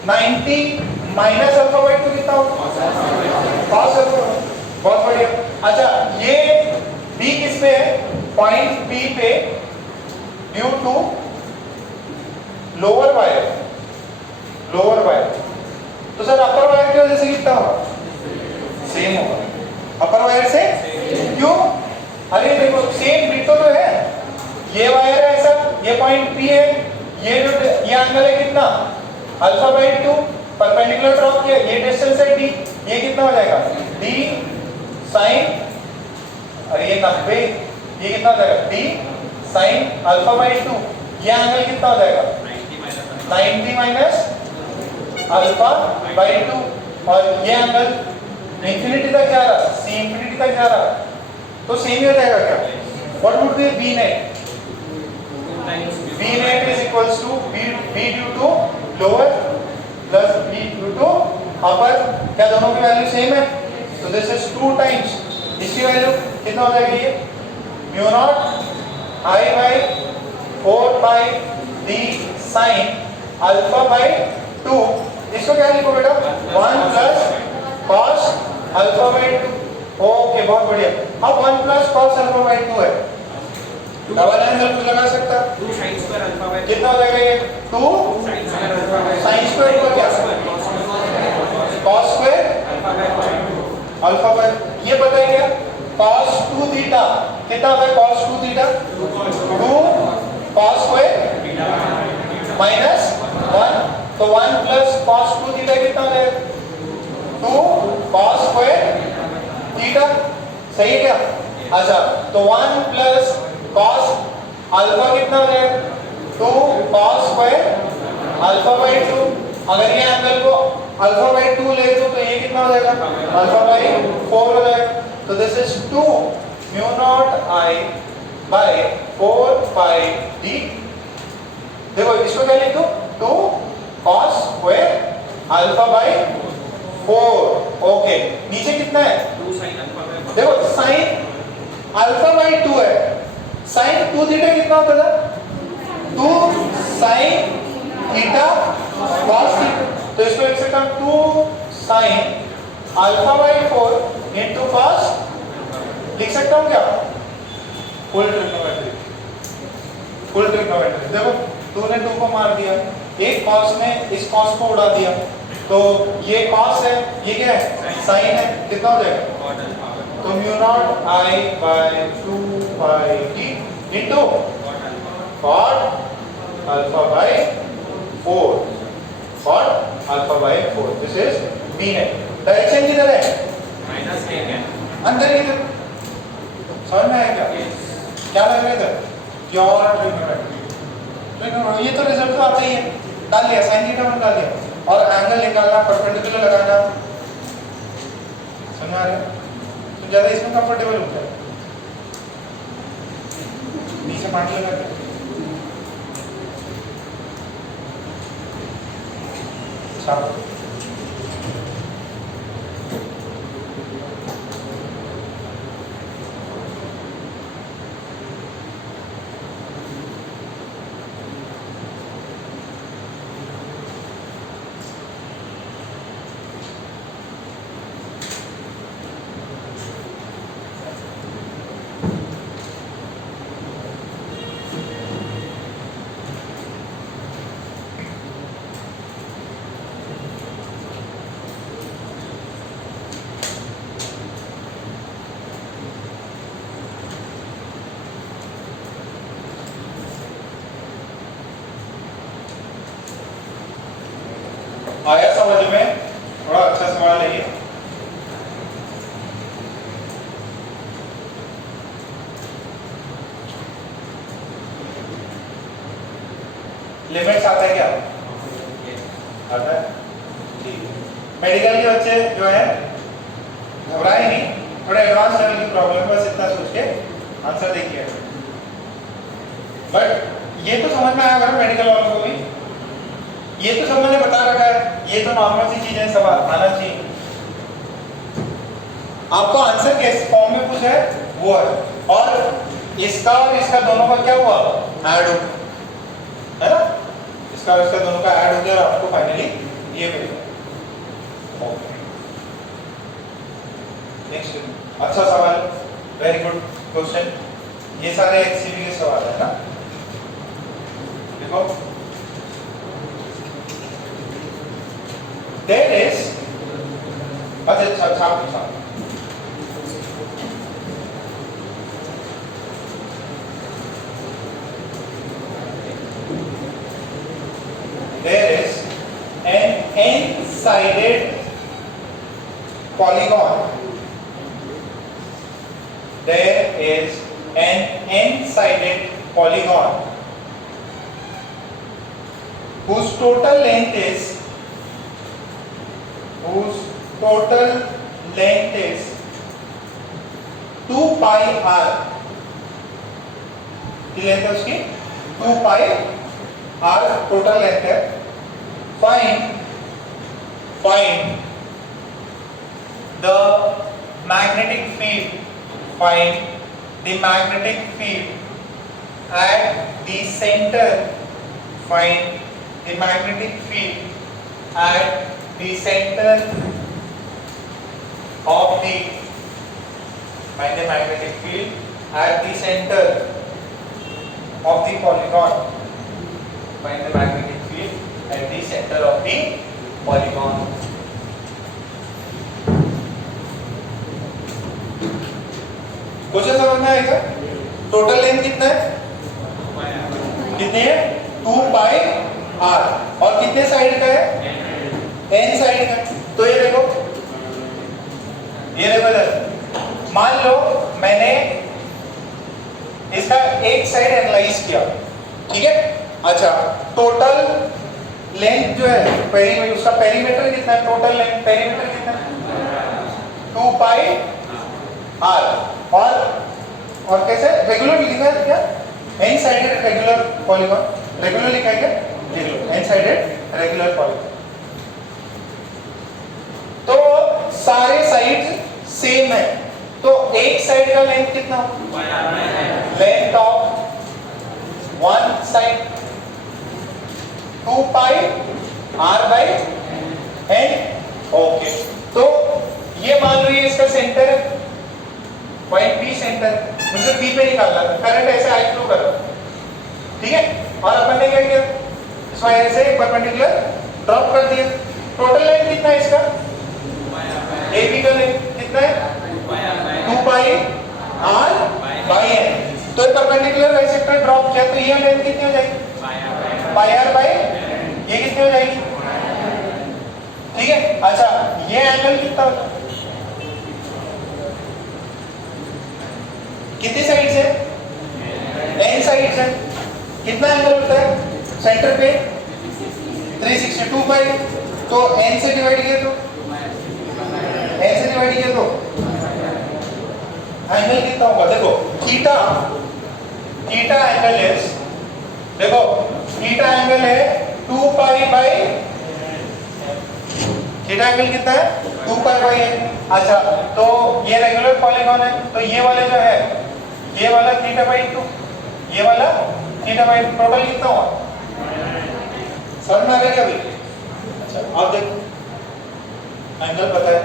90 minus alpha by 2 कितना होगा? cos alpha. बहुत बढ़िया। अच्छा ये B किस पे है? पॉइंट P पे due to lower wire, lower wire. तो सर अपर वायर की वजह से कितना होगा? सेम होगा। अपर वायर से क्यों? अरे देखो सेम डिटो तो है, ये वायर है ऐसा, ये पॉइंट P है, ये जो ये एंगल है कितना? अल्फा बाई 2, परपेंडिकुलर ड्रॉप किया, ये डिस्टेंस है D, ये कितना हो जाएगा? D साइन, अरे ये 90, ये कितना हो जाएगा? D साइन अल्फा बाई 2, ये एंगल कितना हो जाएगा? 90 माइनस अल्फा बाई 2, और ये एंगल इंफिनिटी तक जा रहा, C इंफिनिटी तक जा रहा, तो सेम ही हो जाएगा क्या? What would be B net? Two times B net is equals to B due to lower plus B due to upper. क्या दोनों की वैल्यू सेम है? तो दिस इज 2 टाइम्स इसकी वैल्यू कितना हो जाएगा? ये mu not I by 4 by D sine alpha by 2। इसको क्या लिखो बेटा? 1 plus cos alpha by 2। Okay, बहुत बढ़िया। अब 1 प्लस कॉस अल्फा बाई 2 है, डबल एंगल कुछ लगा सकता है। 2 sin square alpha by कितना हो जाएगा ये? 2 sin square alpha by sine square को क्या? कॉस स्क्वायर अल्फा बाई, ये पता है क्या? cos 2 थीटा कितना होगा? cos 2 theta 2 cos square minus 1, तो 1 प्लस cos 2 थीटा कितना हो जाएगा? 2 cos स्क्वायर थीटा। सही है क्या? अच्छा, तो 1 प्लस cos अल्फा कितना हो जाएगा? 2 cos स्क्वायर अल्फा बाई 2। अगर ये एंगल को अल्फा बाई 2 ले दो तो ये कितना हो जाएगा? अल्फा बाई 4 हो जाएगा। तो this is 2 mu naught I by 4 pi D. देखो इसको क्या लिख दो? 2 cos square alpha by 4। Okay, नीचे कितना है? 2 sin alpha by 1। देखो साइन अल्फा बाई 2 है, साइन 2 थीटा कितना होता था? 2 साइन थीटा cos थीटा। तो इसको लिख सकता हूं 2 sign alpha by 4 into cos। लिख सकता हूं क्या? Full trigonometry, full trigonometry. देखो 2 ने 2 को मार दिया, एक cos ने इस cos को उड़ा दिया, तो ये cos है, ये क्या है? साइन है। कितना हो जाएगा? तो mu not I by 2 pi D into cot alpha by 4, cot alpha by 4। This is B net. Direction किधर है? माइनस के क्या? अंदर इधर। समझ में आया क्या? क्या लग रहा है इधर? Pure trigonometry. ये तो रिजल्ट तो आता ही है। डाल लिया, साइन थीटा में डाल दिया, और एंगल निकालना, परपेंडिकुलर लगाना। समझ आ रहा है? तो ज्यादा इसमें कंफर्टेबल हो जाए, नीचे पानी लगा के। अच्छा, आया समझ में? थोड़ा अच्छा सवाल है ये। लिमिट्स आता है क्या? आता है? ठीक है। मेडिकल के बच्चे जो है घबराए नहीं, थोड़ा एडवांस लेवल की प्रॉब्लम है, बस इतना सोच के आंसर देखिए। बट ये तो समझ में आया अगर मेडिकल वालों को भी, ये तो सब मैंने बता रखा है, ये तो नॉर्मल सी चीजें सब आना चाहिए। आपको आंसर किस फॉर्म में पूछा है वो है, और इसका और इसका दोनों का क्या हुआ? ऐड हो, है ना? इसका और इसका दोनों का ऐड हो गया और आपको फाइनली ये मिल गया। नेक्स्ट, अच्छा सवाल, वेरी गुड क्वेश्चन। ये सारे एचसीबी के सवाल है ना? देखो, there is, अच्छा छाप there is an n-sided polygon. There is an n-sided polygon whose total length is 1 2 pi r की लेंथ है उसकी 2 पाई r टोटल लेंथ है। Find the magnetic field, find the magnetic field at the center, find the magnetic field at the center of the, find the magnetic field at the center of the polygon, find the magnetic field at the center of the polygon. Question समझ में आएगा? Total length कितना है? कितने है? 2 पाई r और कितने side का है? n साइड का। तो ये देखो इधर मान लो मैंने इसका एक साइड एनालाइज किया, ठीक है। अच्छा, टोटल लेंथ जो है उसका पेरीमीटर कितना है? टोटल लेंथ पेरीमीटर कितना है? 2 पाई r और कैसे रेगुलर लिखा है क्या? N sided regular polygon, regular लिखा है क्या? Regular, n sided regular polygon. तो सारे साइड सेम है, तो एक साइड का लेंथ कितना होगा? Length of one side 2 pi r by n। Okay, तो ये मान लो ये इसका सेंटर है, पॉइंट P सेंटर, मुझे P पे निकालना है, करंट ऐसे आई फ्लो कर रहा है, ठीक है। और अपन ने क्या किया? इस वायर से परपेंडिकुलर ड्रॉप कर दिया। टोटल लेंथ कितना है इसका? AB का लेंथ कितना है? 2 पाई r बाई n। तो ये परपेंडिकुलर बाइसेक्टर ड्रॉप किया, तो ये लेंथ कितनी हो जाएगी? पाई r बाई, ये कितनी हो जाएगी? ठीक है। अच्छा, ये एंगल कितना होता है? कितनी साइड से? n साइड से। कितना एंगल होता है सेंटर पे? 362 पाई। तो n से डिवाइड किया तो एंगल कितना होगा? देखो थीटा एंगल है, देखो थीटा एंगल है 2 पाई बाई, थीटा एंगल कितना है? 2 पाई बाई n। अच्छा, तो ये रेगुलर पॉलीगॉन है, तो ये वाले जो है, ये वाला थीटा बाई 2, ये वाला थीटा बाई 2, टोटल कितना हुआ? समझ में आ गया क्या भाई? अच्छा, अब देखो एंगल पता है,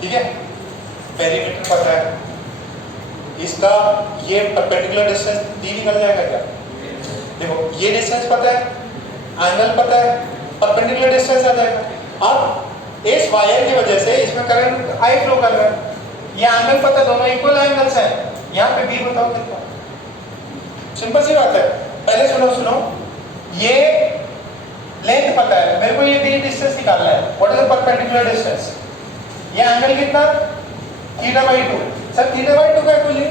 ठीक है, पेरीमीटर पता है, इसका ये परपेंडिकुलर डिस्टेंस d निकल जाएगा क्या? देखो ये डिस्टेंस पता है, एंगल पता है, परपेंडिकुलर डिस्टेंस आ जाएगा। अब इस वायर की वजह से इसमें करंट आई फ्लो कर रहा है, ये एंगल पता है, दोनों इक्वल एंगल्स हैं। यहाँ पे b बताओ कितना? सिंपल सी बात है। पहले सुनो, ये लेंथ पता है, मेरे को ये b डिस्टेंस निकालना है। What is the perpendicular distance? ये एंगल कितना? Theta by 2। Sir theta by 2 का इक्वल है,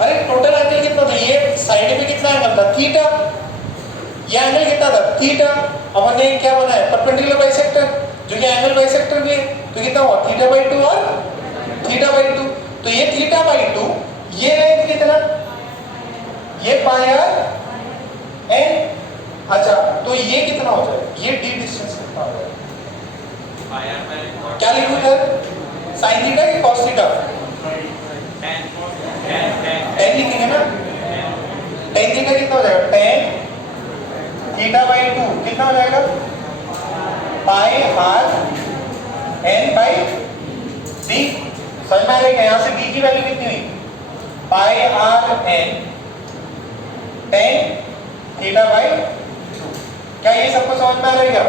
अरे टोटल एंगल कितना था? ये साइड पे कितना एंगल था? थीटा। ये एंगल कितना था? थीटा। अब हमने क्या बनाया? परपेंडिकुलर बाइसेक्टर, जो कि एंगल बाइसेक्टर भी है, तो कितना हुआ? थीटा बाई 2 और थीटा बाई 2। तो ये थीटा बाई 2, ये लेंथ कितना? ये पाई r n। अच्छा, तो ये कितना हो जाएगा? ये d डिस्टेंस कितना हो जाएगा? क्या लिखूं इधर? साइन थीटा कि कॉस थीटा? tan लिखेंगे ना? tan थीटा कितना हो जाएगा? tan थीटा बाई 2 कितना हो जाएगा? पाई r n बाई d। समझ में आ रहा है? यहाँ से b की वैल्यू कितनी हुई? पाई r n tan theta by 2। क्या ये सबको समझ में आ रहा है क्या?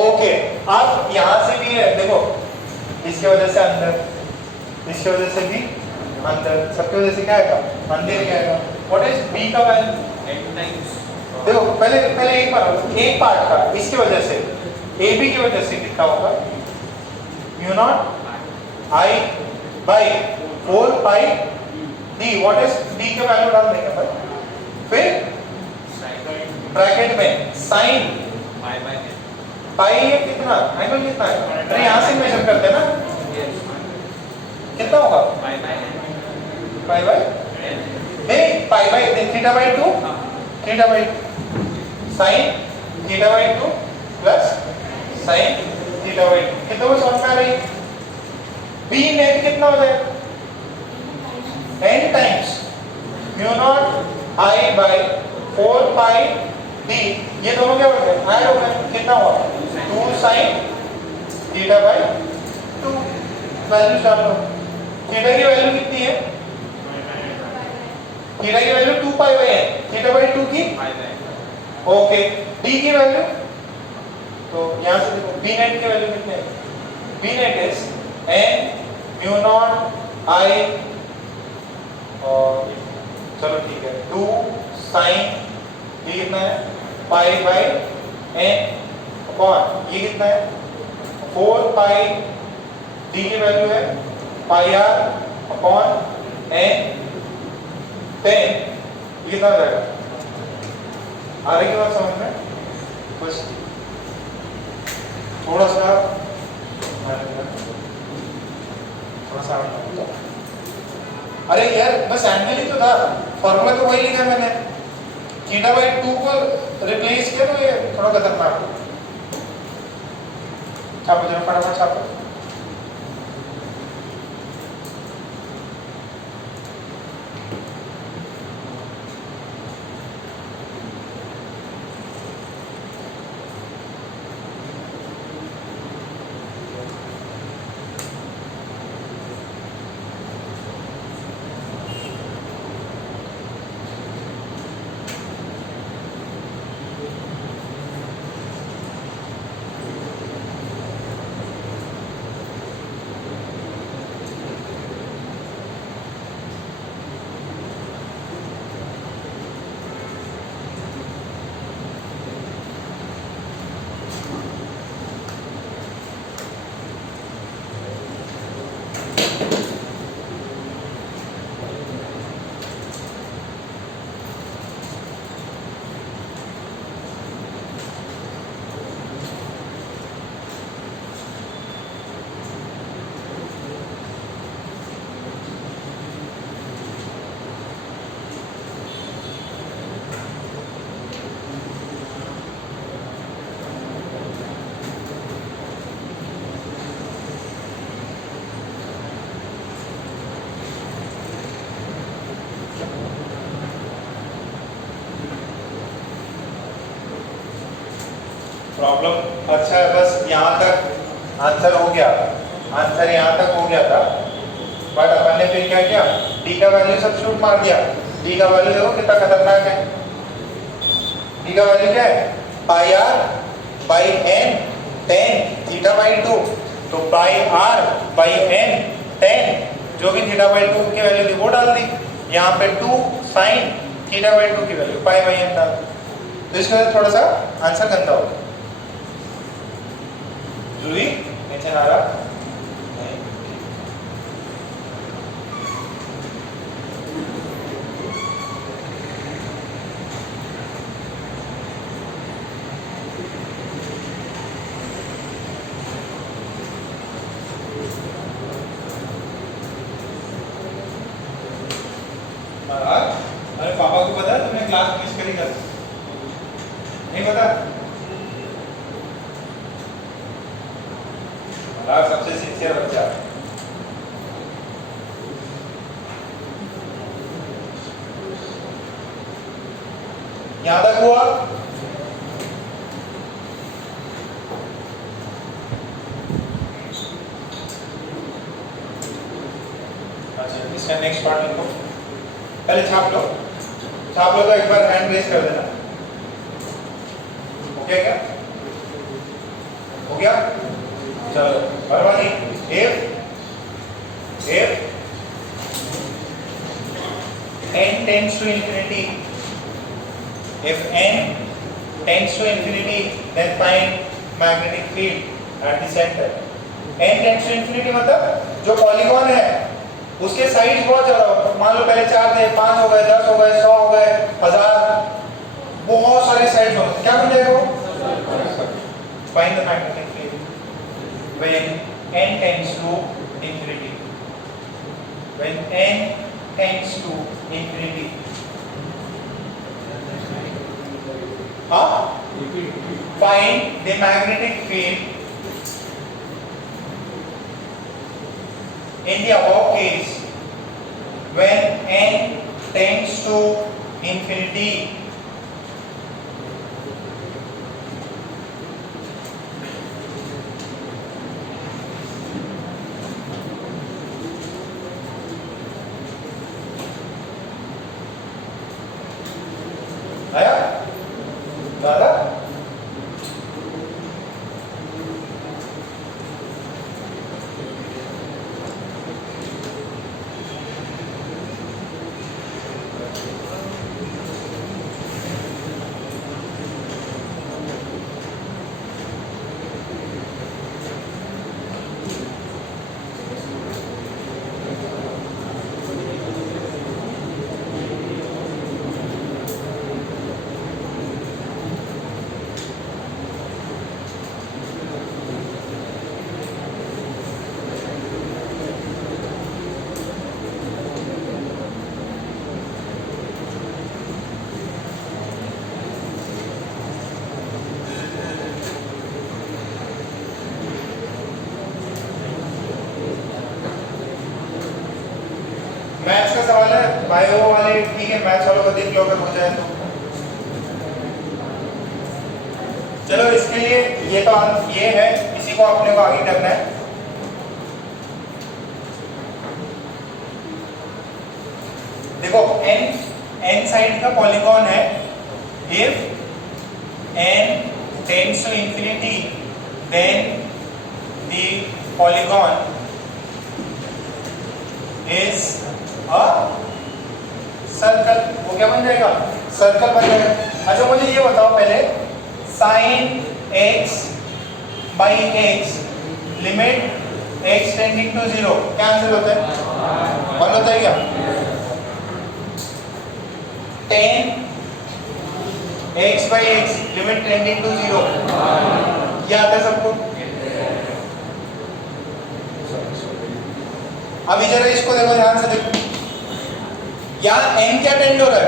ओके, अब यहाँ से भी है, देखो इसकी वजह से अंदर, इसकी वजह से भी अंदर, सबकी वजह से क्या आएगा? अंदर ही आएगा। व्हाट इज b का वैल्यू? देखो पहले एक पार्ट का, इसकी वजह से ab की वजह से कितना होगा? Mu naught i by 4 pi d। What is d का वैल्यू डाल देंगे भाई, फिर ब्रैकेट में साइन पाई कितना, एंगल कितना है? अरे यहाँ से मेजर करते हैं ना, कितना होगा पाई बाय पाई बाय नहीं pi by theta by 2 theta by sine theta by 2 plus sine theta by 2 कितना वो समझ में आ रही बी नेट कितना हो जाएगा n times mu naught I by 4 pi d ये दोनों क्या हो गए ऐड हो गए कितना हुआ 2 साइन थीटा बाय 2 वैल्यू डाल लो थीटा की वैल्यू कितनी है थीटा की value 2 pi by n theta by 2 की पाई बाय ओके d की वैल्यू तो यहां से देखो b नेट की वैल्यू कितनी है b net is n mu naught i और चलो ठीक है 2 साइन ये कितना है पाई बाय n अपॉन ये कितना है 4 पाई d की वैल्यू है पाई r अपॉन n 10 ये कितना हो जाएगा आ रही है बात समझ में कुछ थोड़ा सा अरे यार बस एंगल ही तो था फॉर्मूला तो वही लिखा मैंने थीटा बाय 2 को रिप्लेस किया तो ये थोड़ा खतरनाक हो छापो जरा फटाफट छापो प्रॉब्लम अच्छा है बस यहाँ तक आंसर हो गया आंसर यहाँ तक हो गया था बट अपन ने फिर क्या किया डी का वैल्यू सब्स्टिट्यूट मार दिया डी का वैल्यू देखो कितना खतरनाक है डी का वैल्यू क्या है pi R by N 10 theta by 2 तो पाई आर बाई एन 10 जो भी थीटा बाई 2 की वैल्यू थी वो डाल दी यहाँ पे 2 साइन थीटा बाई 2 की वैल्यू पाई बाई एन डाल तो इसके बाद थोड़ा सा आंसर गंदा होगा ध्रुवी टेंशन आ रहा नहीं अरे पापा को पता है तुमने क्लास मिस करी कल नहीं पता सबसे सिंसियर बच्चा यहां तक हुआ अच्छा इसका नेक्स्ट पार्ट लिखो पहले छाप लो तो एक बार हैंड रेज कर देना ओके क्या हो गया चलो बराबर if n tends to infinity then find magnetic field at the center n tends to infinity मतलब जो पॉलीगॉन है उसके साइड्स बहुत ज्यादा मान लो पहले 4 थे 5 हो गए 10 हो गए 100 हो गए 1000 बहुत सारे साइड्स हो गए क्या बन जाएगा वो find the magnetic field when n tends to infinity when n tends to infinity. Find the magnetic field in the above case when n tends to infinity. आया? दादा? मैथ्स का सवाल है, बायो वाले ठीक है, मैथ्स वालों को देख लो अगर हो जाए तो। चलो इसके लिए ये तो ये है, इसी को अपने को आगे करना है। देखो n साइड का पॉलीगॉन है। If n tends to infinity then the polygon is circle. वो क्या बन जाएगा? सर्कल बन जाएगा। अच्छा मुझे ये बताओ पहले, sin x by x limit x tending to 0 क्या आंसर होता है? 1 होता है क्या? tan x by x limit tending to 0 क्या आता है सबको? अभी जरा इसको देखो, ध्यान से देखो, यहाँ n क्या टेंड हो रहा है?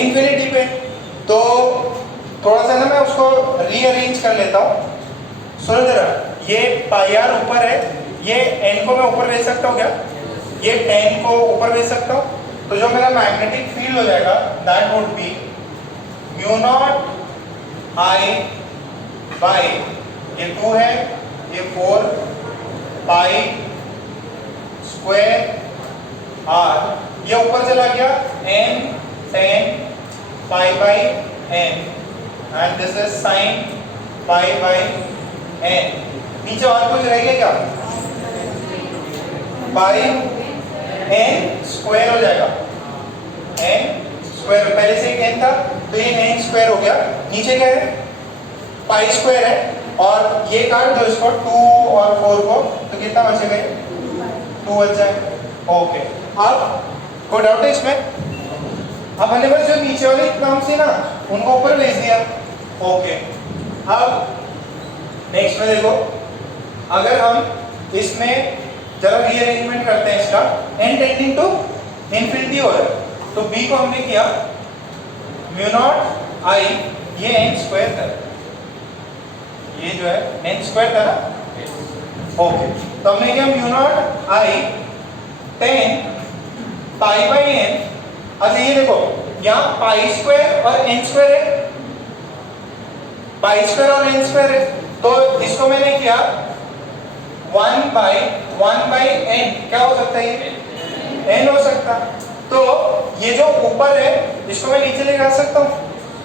इंफिनिटी पे। तो थोड़ा सा ना मैं उसको रीअरेंज कर लेता हूँ। सुनो जरा, ये पाई आर ऊपर है, ये n को मैं ऊपर भेज सकता हूँ क्या? ये 10 को ऊपर भेज सकता हूँ। तो जो मेरा मैग्नेटिक फील्ड हो जाएगा that would be mu naught I by, ये 2 है, ये 4 पाई स्क्वायर r, ये ऊपर चला गया n 10 pi by n and this is sine pi by n। नीचे और कुछ रह गया क्या? पाई n स्क्वायर हो जाएगा, n स्क्वायर, पहले से एक n था तो ये n स्क्वायर हो गया। नीचे क्या है? पाई स्क्वायर है, और ये काट दो इसको 2 और 4 को, तो कितना बचेगा? 2 बच जाएगा। ओके, अब कोई डाउट है इसमें? अब हमने बस जो नीचे वाले टर्म से ना उनको ऊपर भेज दिया। ओके, अब नेक्स्ट में देखो, अगर हम इसमें जरा रीअरेंजमेंट करते हैं इसका, n टेंडिंग टू इंफिनिटी हो रहा है, तो b को हमने किया म्यू नॉट I, ये n स्क्वायर था, ये जो है n स्क्वायर था ना। ओके, तो हमने क्या mu naught I 10 pi by n। अच्छा ये देखो, यहाँ पाई स्क्वायर और n स्क्वायर है, पाई स्क्वायर और n स्क्वायर है, तो इसको मैंने किया 1 बाई n, क्या हो सकता है? ये n हो सकता। तो ये जो ऊपर है इसको मैं नीचे लेकर आ सकता हूँ,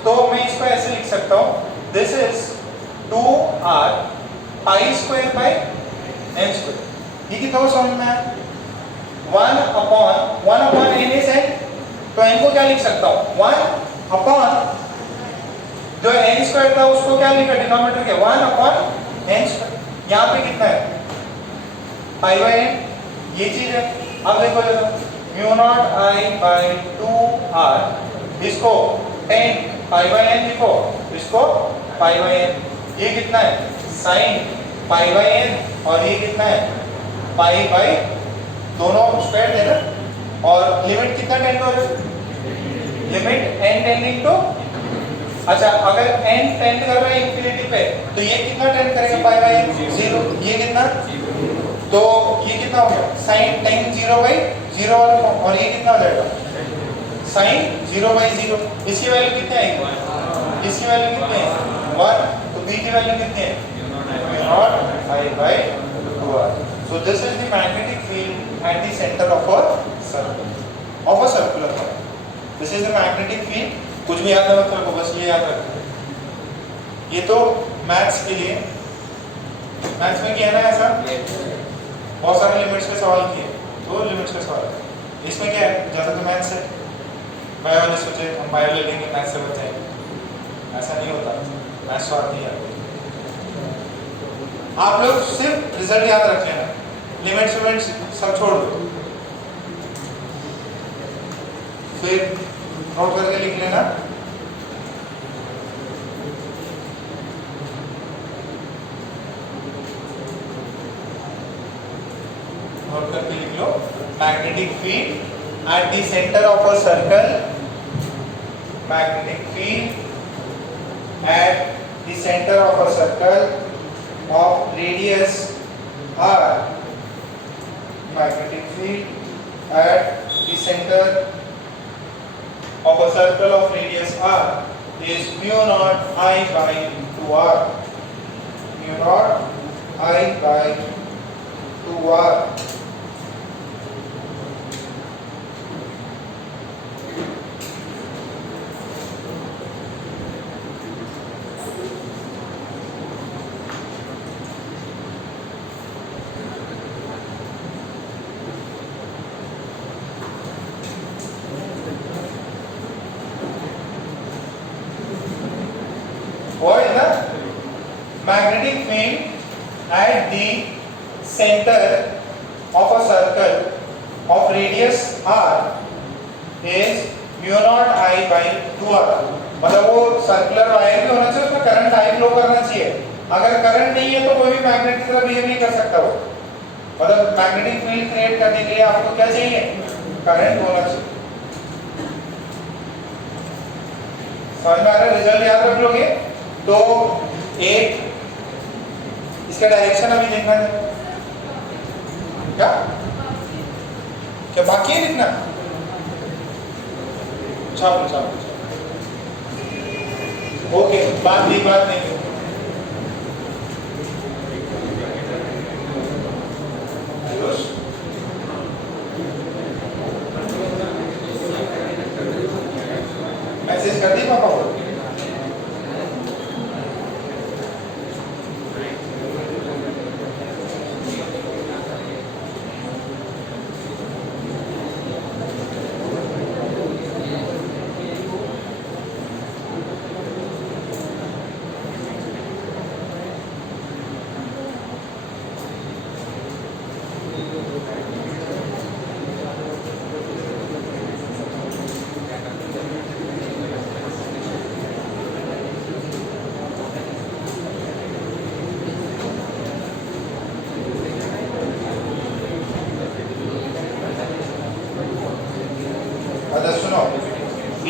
तो मैं इसको ऐसे लिख सकता हूँ, this is 2r pi square by n square. ये कितना हो समझ में आया? 1 अपॉन n इज n, तो n को क्या लिख सकता हूँ? 1 अपॉन जो n स्क्वायर था उसको क्या लिखा डिनोमिनेटर के? 1 अपॉन n स्क्वायर। यहाँ पे कितना है? पाई बाई n, ये चीज है। अब देखो जरा, mu naught I by 2r, इसको 10 पाई बाई n लिखो, इसको पाई बाई n। ये कितना है? साइन पाई बाई n, और ये कितना है? पाई बाई दोनों स्क्वायर थे ना, और लिमिट कितना टेंड हो रहा है, लिमिट n टेंडिंग टू, अच्छा अगर n टेंड कर रहा है इंफिनिटी पे तो ये कितना टेंड करेगा पाई बाई 0, ये कितना, तो ये कितना हो गया sin tan 0/0 वाला फॉर्म, और ये कितना हो जाएगा sin 0/0, इसकी वैल्यू कितनी आएगी, इसकी वैल्यू कितनी है 1, तो b की वैल्यू कितनी है u0 I/2r. So this is the magnetic field at the center of a circle, of a circular coil. This is the magnetic field. कुछ भी याद मत रखो, बस ये याद रखो। ये तो मैथ्स के लिए, मैथ्स में किया ना ऐसा, बहुत सारे लिमिट्स के सवाल किए, दो लिमिट्स के सवाल। इसमें क्या है, ज़्यादा तो मैथ्स है, बायो ने सोचे हम बायो ले लेंगे मैथ्स से बच जाएंगे, ऐसा नहीं होता, मैथ्स तो आती है। आप लोग सिर्फ रिजल्ट याद रख लेना, लिमिट्स विमिट्स सब छोड़ दो, फिर नोट करके लिख लेना। नोट करके लिख लो, magnetic field at the centre of a circle, magnetic field at the centre of a circle of radius r, magnetic field at the center of a circle of radius r is mu0 I by 2r, mu0 I by 2r. What is the magnetic field at the center of a circle of radius r is mu0 I by 2r. मतलब वो circular wire भी होना चाहिए, उसमें current I flow करना चाहिए। अगर current नहीं है तो कोई भी मैग्नेट की तरह बिहेव नहीं कर सकता वो, मतलब मैग्नेटिक फील्ड क्रिएट करने के लिए आपको क्या चाहिए, करंट होना चाहिए। समझ में आ रहा है, रिजल्ट याद रख लोगे तो एक, इसका डायरेक्शन अभी देखना है क्या, क्या बाकी है लिखना, छाप लो। ओके, बात नहीं मैसेज कर दी पापा को,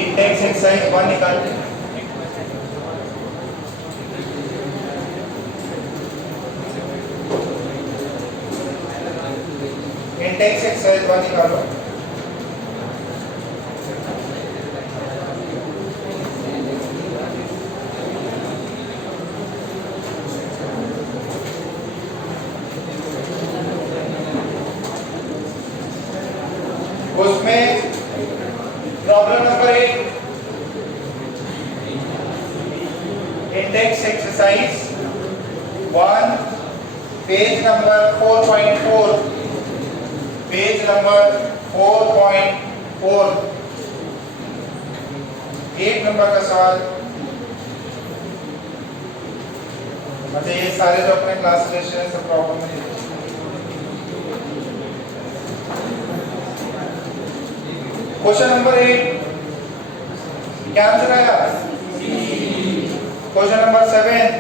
इंडेक्स एक्सरसाइज 1 निकालते हैं। इंडेक्स एक्सरसाइज 1 निकालो। उसमें problem number 1, index exercise 1, page number 4.4, page number 4.4, 8 number का सवाल। अच्छा, ये सारे जो अपने क्लास टेस्ट हैं सब प्रॉब्लम है। क्वेश्चन नंबर 8 क्या आंसर आया? क्वेश्चन नंबर 7 8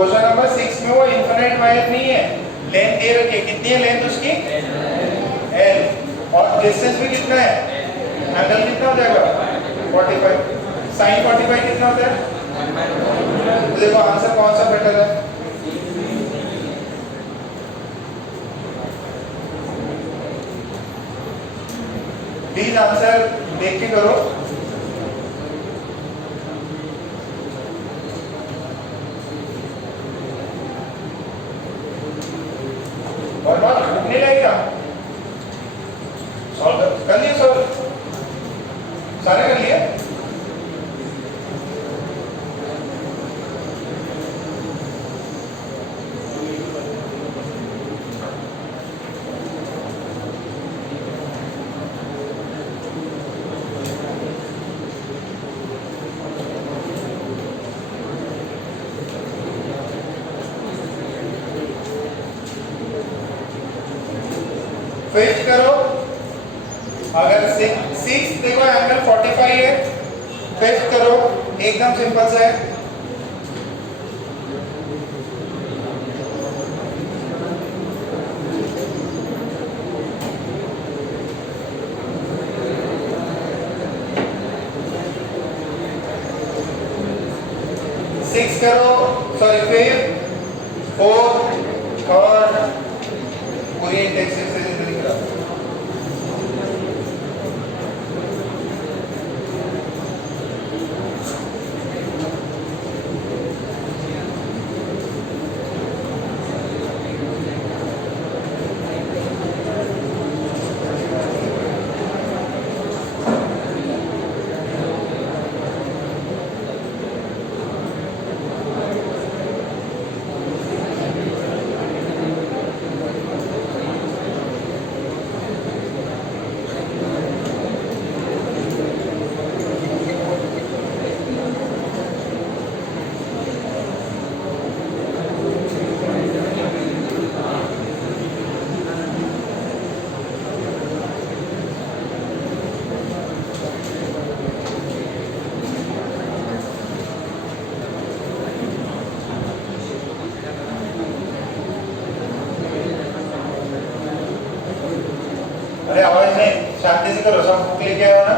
क्वेश्चन नंबर 6 में वो इनफिनिट वायर नहीं है, लेंथ दे रखी है, कितनी है लेंथ उसकी l, और डिस्टेंस भी कितना है, एंगल कितना हो जाएगा 45, sin 45 कितना होता है, तो देखो आंसर कौन सा बेटर है, प्लीज आंसर देख के करो। और बात नहीं लगेगा, सॉल्व कर लिए, सॉल्व सारे कर लिए। फिफ्थ करो, अगर सिक्स देखो एंगल 45 है, फिफ्थ करो एकदम सिंपल सा है, सिक्स करो, सॉरी फिफ्थ, फोर्थ, थर्ड, पूरी टेक्स्ट से लिख रहा हूं। अरे आवाज नहीं, शांति से करो, सब बुक लेके आओ ना।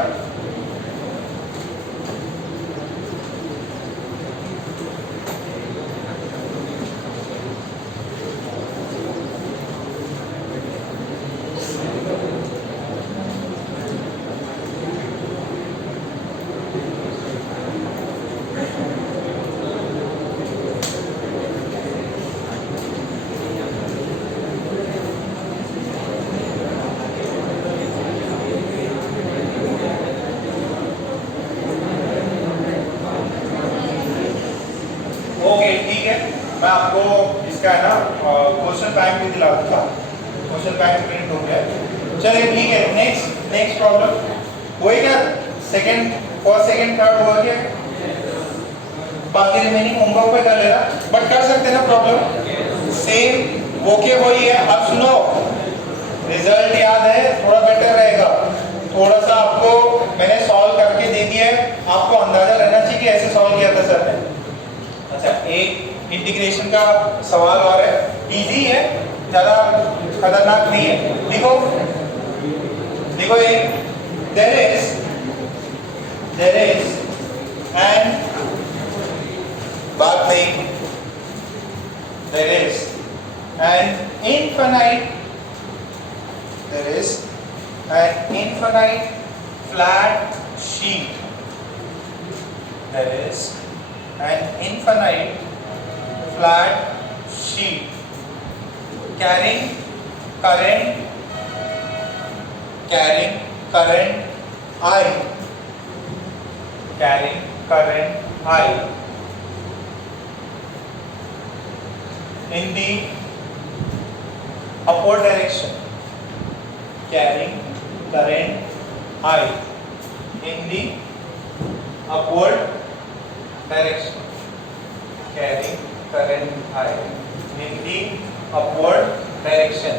ओके ठीक है, मैं आपको इसका है ना क्वेश्चन बैंक भी दिला दूंगा, क्वेश्चन बैंक प्रिंट हो गया। चलिए ठीक है, नेक्स्ट प्रॉब्लम वही क्या, सेकंड फर्स्ट सेकंड थर्ड हुआ क्या, बाकी रिमेनिंग होमवर्क पे कर लेना, बट कर सकते हैं ना प्रॉब्लम सेम ओके वही है। अब सुनो, रिजल्ट याद है, थोड़ा बेटर रहेगा, थोड़ा सा आपको मैंने सॉल्व करके दे दिया है, आपको अंदाजा रहना चाहिए कि ऐसे सॉल्व किया था सर ने। अच्छा, एक इंटीग्रेशन का सवाल और है, इजी है, ज्यादा खतरनाक नहीं है। देखो देखो, एक देयर इज एन, बात नहीं, there is an infinite flat sheet, there is an infinite flat sheet carrying current I, in the upward direction, carrying current I in the upward direction, carrying current I in the upward direction.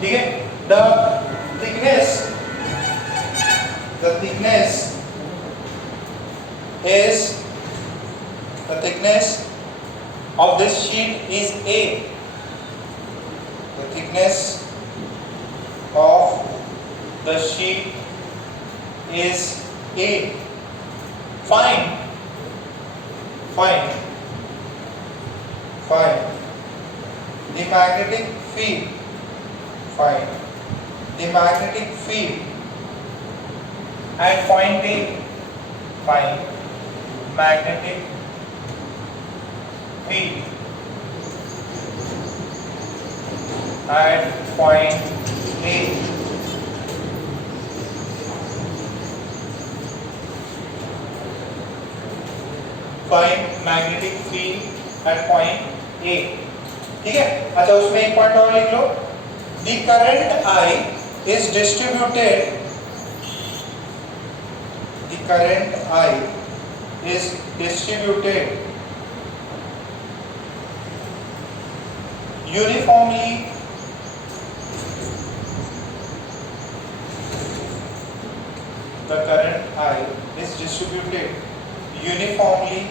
ठीक है, the thickness is, the thickness of this sheet is A. The thickness of the sheet is A. Find the magnetic field. Find the magnetic field at point A. Find magnetic field at point A. Find magnetic field at point A. ठीक है, अच्छा उसमें एक point और लिख लो. The current I is distributed. The current I is distributed uniformly the current I is distributed uniformly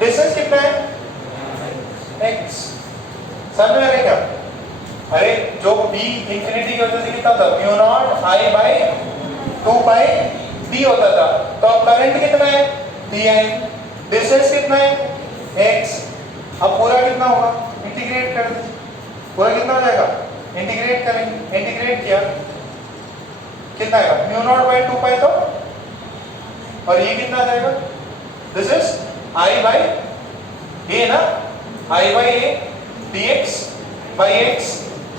distance कितना है? x। समझ में आ रहा है क्या? अरे जो b इंफिनिटी की वजह से कितना था, mu not I by 2 pi d होता था। तो अब करंट कितना है, di, डिस्टेंस कितना है, x। अब पूरा कितना होगा, इंटीग्रेट कर दीजिए, पूरा कितना हो जाएगा, इंटीग्रेट करेंगे, इंटीग्रेट किया कितना आएगा, म्यू नॉट बाई 2 पाई। तो और ये कितना आ जाएगा, this is I by A ना, I by A dx by x।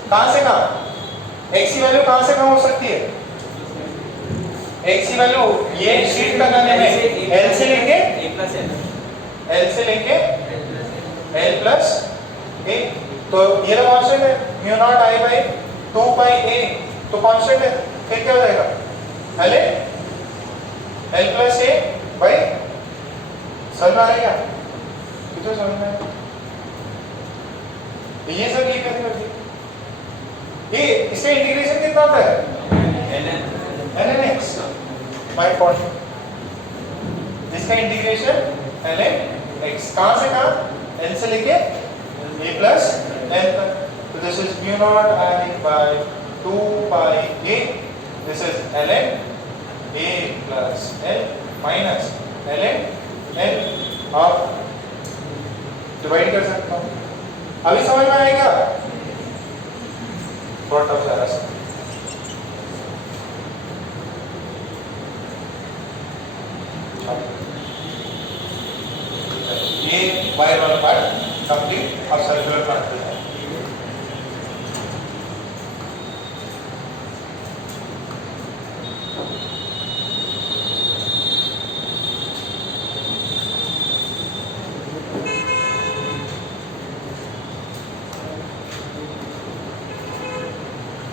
कहां से कहां, x की वैल्यू कहां से कहां हो सकती है, x की वैल्यू ये शीट लगाने में l से लेके l से लेके l प्लस a। तो ये ना कांस्टेंट है, mu not I by 2 pi a, तो कांस्टेंट है। फिर क्या हो जाएगा, l l plus a by, समझ में आ रहा है क्या, कितना समझ में आया, ये सब ये कैसे करती है, ये इसका इंटीग्रेशन कितना होता है, ln x बाय 40। इसका इंटीग्रेशन ln x कहां से कहां, l से लेके a प्लस n तक। तो this is mu naught i by 2 pi a, this is ln a plus l minus ln n। आप डिवाइड कर सकता हूं, अभी समझ में आएगा, थोड़ा टफ जा रहा है। ये वायर वाला पार्ट कंप्लीट, अब सर्कुलर पार्ट पे जाए।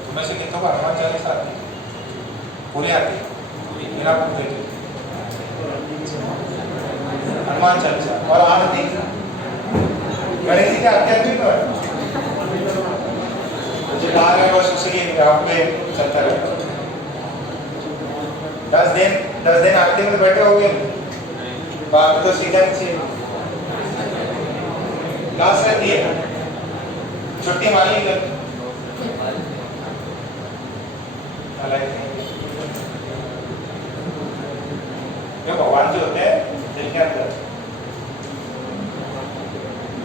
तुम्हें से कितनों को हनुमान चालीसा आती है, पूरी आती है, मेरा पूरे हनुमान चालीसा और आरती गणेश जी की आरती तो है, जो बाहर है बस उसी की यहाँ पे चलता रहता। 10 दिन आरती में बैठे हो गए, बात तो सीखा चाहिए, क्लास रहती है, छुट्टी मान ली कर ये भगवान जो होते हैं दिल के अंदर।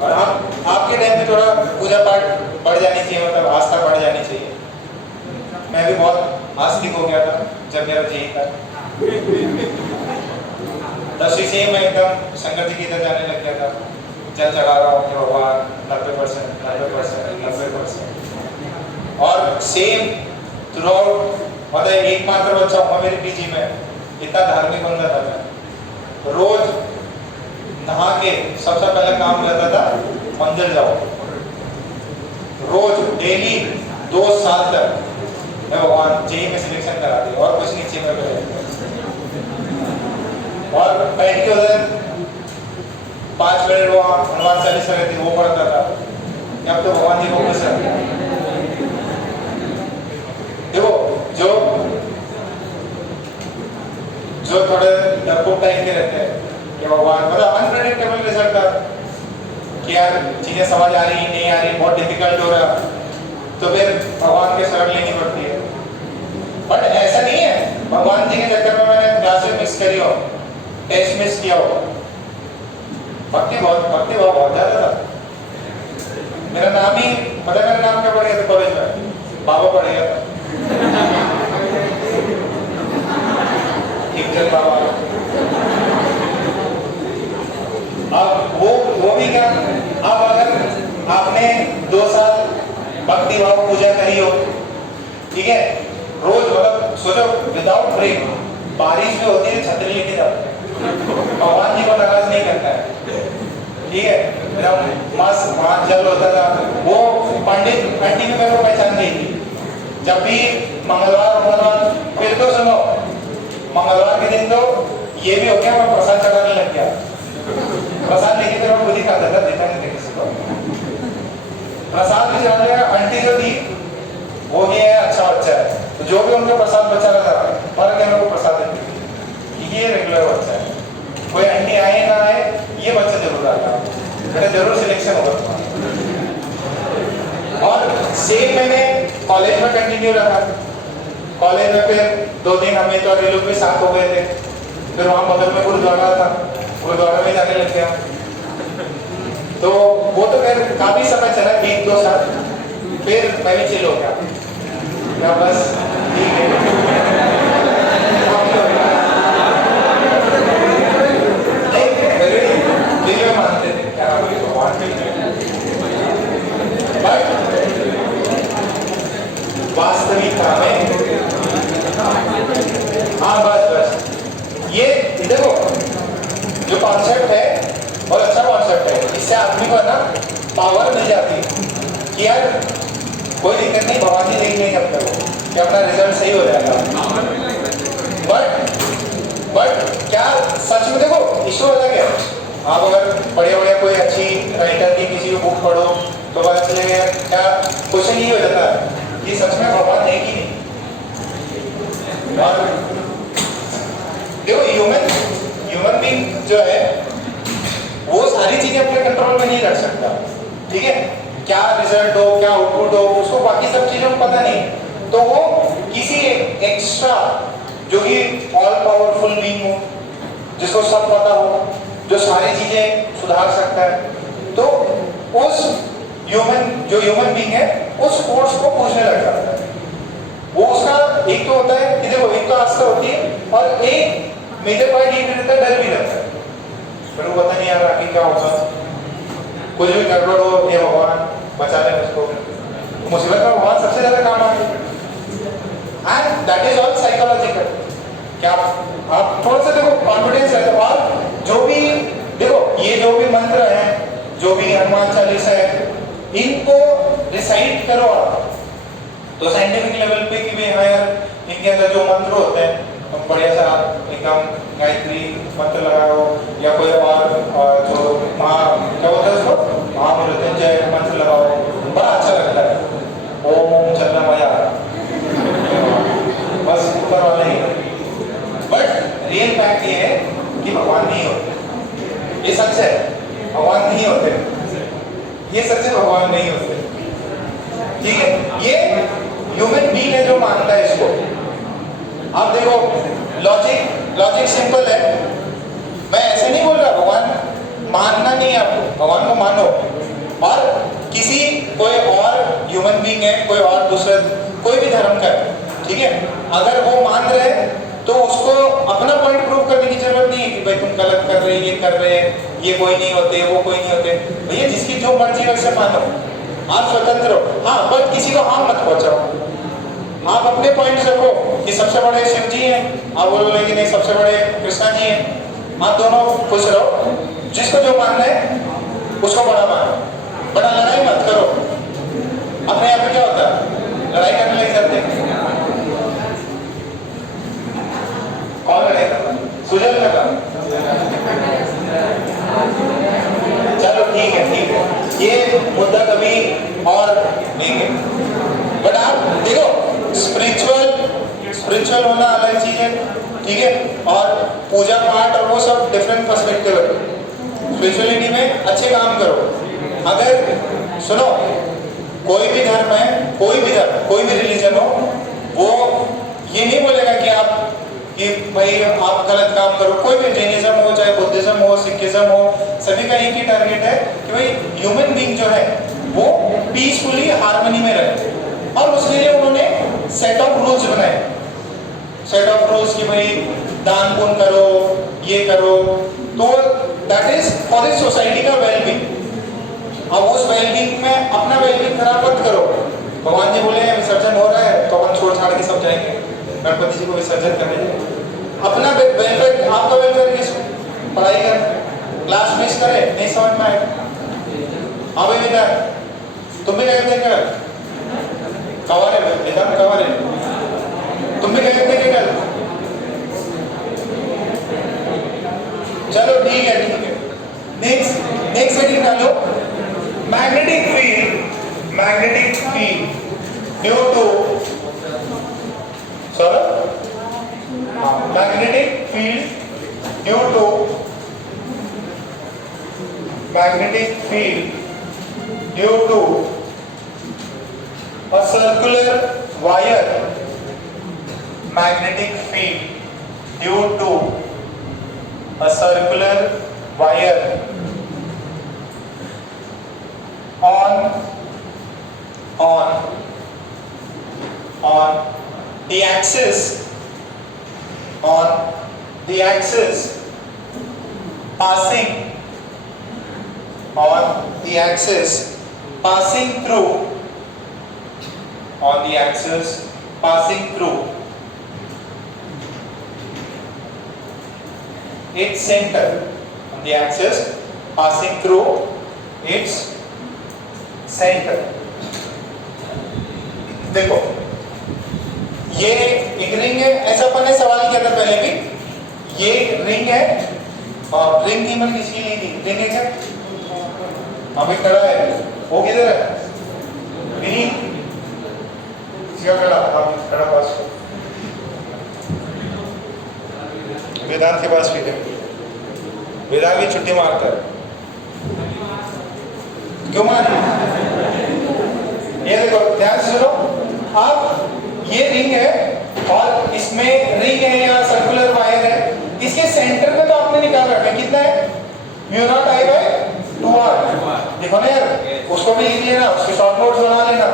और आपके टाइम में थोड़ा पूजा पाठ बढ़ जानी चाहिए, मतलब आस्था बढ़ जानी चाहिए। मैं भी बहुत आस्तिक हो गया था जब मेरा जेई था, 10वीं से ही मैं एकदम संगत की तरह जाने लग गया था, जल चढ़ा रहा हूँ कि भगवान 90%। और सेम थ्रू आउट, मतलब एकमात्र बच्चा हुआ मेरे पीजी में, इतना धार्मिक बंदा था मैं। रोज नहा के सबसे पहला काम रहता था मंदिर जाओ, रोज डेली 2 साल तक मैं भगवान जेई में सिलेक्शन करा दी, और कुछ नीचे में और बैठ के उधर 5 मिनट वो हनुमान चालीसा रहती वो पढ़ता था। अब तो भगवान जी को खुश रहता है। देखो जो थोड़े डरपोक टाइप के रहते हैं कि भगवान, मतलब अनप्रेडिक्टेबल रिजल्ट था कि यार चीजें समझ आ रही नहीं आ रही, बहुत डिफिकल्ट हो रहा, तो फिर भगवान के शरण लेनी पड़ती है। बट ऐसा नहीं है भगवान जी के चक्कर में मैंने क्लासेस मिस करी हो, टेस्ट मिस किया हो। भक्ति भाव बहुत ज्यादा था। मेरा नाम ही, पता मेरा नाम क्या पड़ गया था कॉलेज में, बाबा पड़ गया था, बाबा। अब वो भी क्या, अब अगर आपने 2 साल भक्ति भाव पूजा करी हो, ठीक है, रोज मतलब सोचो विदाउट ब्रेक, बारिश भी होती है छतरी लेके जाते हैं, भगवान जी को नाराज नहीं करता है, ठीक है। मेरा मस्त वहां जल होता था, वो पंडित आंटी भी मेरे को पहचान गई थी। जब भी मंगलवार, फिर तो सुनो, मंगलवार के दिन तो ये भी हो गया, मैं प्रसाद चढ़ाने लग गया, प्रसाद लेके फिर मैं खुद ही खाता था, देता नहीं किसी को। प्रसाद भी चढ़ाने का आंटी जो थी वो भी है, अच्छा बच्चा है, तो जो भी उनका प्रसाद बचा रहा था पर क्या मेरे को प्रसाद देती थी, ये रेगुलर बच्चा है। कोई आंटी आए ना आए, ये बच्चा जरूर आता है, बेटा जरूर सिलेक्शन होगा तुम्हारा। और सेम मैंने कॉलेज में कंटिन्यू रखा। कॉलेज में फिर 2 दिन हमें तो रेलवे के साथ हो गए थे, फिर वहाँ बगल में गुरुद्वारा था, गुरुद्वारा में जाने लग गया। तो वो तो खैर काफी समय चला, 1-2 साल, फिर मैं भी चिल हो गया। क्या बस ठीक है, दिल में मानते थे क्या बट वास्तविकता में हाँ बस ये देखो जो कॉन्सेप्ट है और अच्छा कॉन्सेप्ट है, इससे आदमी को ना पावर मिल जाती है कि यार कोई दिक्कत नहीं, भगवान जी देख लेंगे अपने को कि अपना रिजल्ट सही हो जाएगा। बट क्या सच में देखो इशू अलग है। आप अगर बढ़िया कोई अच्छी राइटर की किसी की बुक पढ़ो तो पता चलेगा क्या क्वेश्चन ये हो जाता है कि सच में भगवान है कि नहीं। और देखो ह्यूमन बीइंग जो है वो सारी चीजें अपने कंट्रोल में नहीं रख सकता, ठीक है। क्या रिजल्ट हो, क्या आउटपुट हो, उसको बाकी सब चीजों को पता नहीं, तो वो किसी एक्स्ट्रा जो कि ऑल पावरफुल बीइंग हो, जिसको सब पता हो, जो सारी चीजें सुधार सकता है, तो उस ह्यूमन बीइंग है उस फोर्स को पूछने लग जाता है। वो उसका एक तो होता है कि देखो एक तो आस्था होती है और एक मेजर पॉइंट ये भी रहता है, डर भी रहता है, पर वो पता नहीं यार आगे क्या होगा, कुछ भी गड़बड़ हो ये भगवान बचा ले उसको। मुसीबत में भगवान सबसे ज्यादा काम आते हैं and that is all psychological. क्या आप थोड़ा सा देखो कॉन्फिडेंस रहता है। और जो भी देखो ये जो भी मंत्र है, जो भी हनुमान चालीसा है, इनको रिसाइट करो आप तो साइंटिफिक लेवल पे कि भाई हाँ यार इनके अंदर जो मंत्र होते हैं बढ़िया सा एकदम गायत्री मंत्र लगाओ या कोई और जो क्या बोलते हैं उसको महामृत्युंजय मंत्र लगाओ, बड़ा अच्छा लगता है। ओम चलना मजा आ रहा बस ऊपर वाला ही। बट रियल फैक्ट ये है कि भगवान नहीं होते, ये सच है, भगवान नहीं होते, ये सच है, भगवान नहीं होते, ठीक है। ये ह्यूमन बीइंग है जो मानता है इसको। आप देखो लॉजिक सिंपल है, मैं ऐसे नहीं बोल रहा भगवान मानना नहीं है आपको, भगवान को मानो। और किसी कोई और ह्यूमन बीइंग है, कोई और दूसरे कोई भी धर्म का है, ठीक है, अगर वो मान रहे तो उसको अपना पॉइंट प्रूव करने की जरूरत नहीं है कि भाई तुम गलत कर रहे, ये कर रहे, ये कोई नहीं होते, वो कोई नहीं होते। भैया जिसकी जो मर्जी है वैसे मानो, आप स्वतंत्र हो। हाँ बट किसी को हार्म मत पहुंचाओ। आप अपने पॉइंट्स रखो कि सबसे बड़े शिव जी हैं, आप बोलोगे कि नहीं सबसे बड़े कृष्णा जी हैं। आप दोनों खुश रहो, जिसको जो मानना है उसको बड़ा मानो, बड़ा लड़ाई मत करो। अपने यहाँ पे क्या होता है, लड़ाई करने लग जाते हैं। कौन लड़ेगा? सुजल में का चलो ठीक है, ये मुद्दा कभी और लेंगे। बट आप देखो स्पिरिचुअल होना अलग चीज है, ठीक है, और पूजा पाठ और वो सब डिफरेंट पर्सपेक्टिव है। स्पिरिचुअलिटी में अच्छे काम करो। अगर सुनो कोई भी धर्म है, कोई भी रिलीजन हो, वो ये नहीं बोलेगा कि भाई आप गलत काम करो। कोई भी जैनिज्म हो, चाहे बुद्धिज्म हो, सिखिज्म हो, सभी का एक ही टारगेट है कि भाई ह्यूमन बीइंग जो है वो पीसफुली हार्मनी में रहे। और उसके लिए उन्होंने सेट ऑफ रूल्स बनाए, सेट ऑफ रूल्स कि भाई दान पुण्य करो, ये करो, तो that is for the society का वेलबींग। अब उस वेलबींग में अपना वेलबींग खराब मत करो। भगवान जी बोले विसर्जन हो रहा है तो अपन छोड़ छाड़ के सब जाएंगे गणपति जी को विसर्जन करने। अपना वेलफेयर, आपका वेलफेयर किस, पढ़ाई कर, क्लास मिस करे, नहीं समझ में आए, हाँ भाई बेटा तुम भी कहते हैं क्या कवारे बेटा कवारे, तुम भी कहते हैं क्या? चलो ठीक है। नेक्स्ट सेटिंग डालो। Magnetic field due to magnetic field due to a circular wire magnetic field due to a circular wire on the axis passing through its center, on the axis passing through its center. देखो ये एक ring है, ऐसा अपन ने सवाल किया था पहले भी, ये रिंग है और रिंग की मन किसकी ली थी? रिंग है क्या? अभी खड़ा है, वो किधर है? विनीत क्या खड़ा? अभी खड़ा पास वेदांत के पास भी है। वेदांत की छुट्टी मारता है, क्यों मारे? ये देखो ध्यान से सुनो, अब ये रिंग है और इसमें रिंग है, यहाँ सर्कुलर वायर है, इसके सेंटर में तो आपने निकाल रखा है, कितना है? Mu not I bye 2r। देखो ना यार, उसको भी लिख लेना, उसके शॉर्ट नोट्स बना लेना,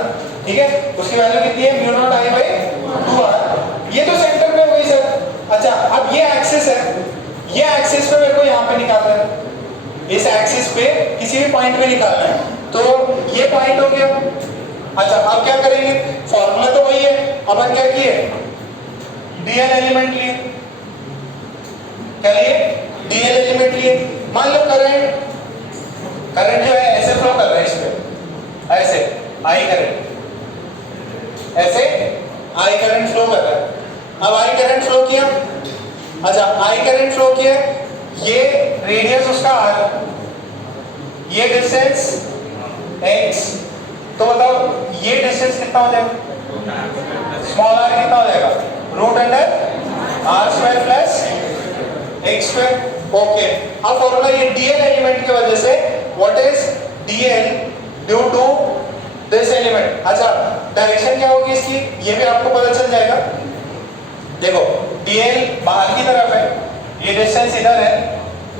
ठीक है? उसकी वैल्यू कितनी है? Mu not I bye 2r। ये तो सेंटर में हुई सर। अच्छा, अब ये एक्सिस है, ये एक्सिस पे मेरे को यहाँ पे निकालना है, इस एक्सिस पे किसी भी पॉइंट पे निकालना है, तो ये पॉइंट हो गया। अच्छा, अब क्या करेंगे? फॉर्मूला तो वही है, अपन क्या किए? डीएल एलिमेंट लिए, क्या लिए? डीएल एलिमेंट लिए। मान लो करंट जो है ऐसे फ्लो कर रहा है, इस पे ऐसे आई करंट, ऐसे आई करंट फ्लो कर रहा है। अब आई करंट फ्लो किया, अच्छा आई करंट फ्लो किया, ये रेडियस उसका r, ये डिस्टेंस x, तो बताओ ये डिस्टेंस कितना हो जाएगा? स्मॉल r कितना हो जाएगा? Root under r square plus x square. Okay, अब फॉर्मूला ये डीएल एलिमेंट की वजह से, what is dl due to this element. अच्छा, डायरेक्शन क्या होगी इसकी, ये भी आपको पता चल जाएगा। देखो डीएल बाहर की तरफ है, ये डिस्टेंस इधर है,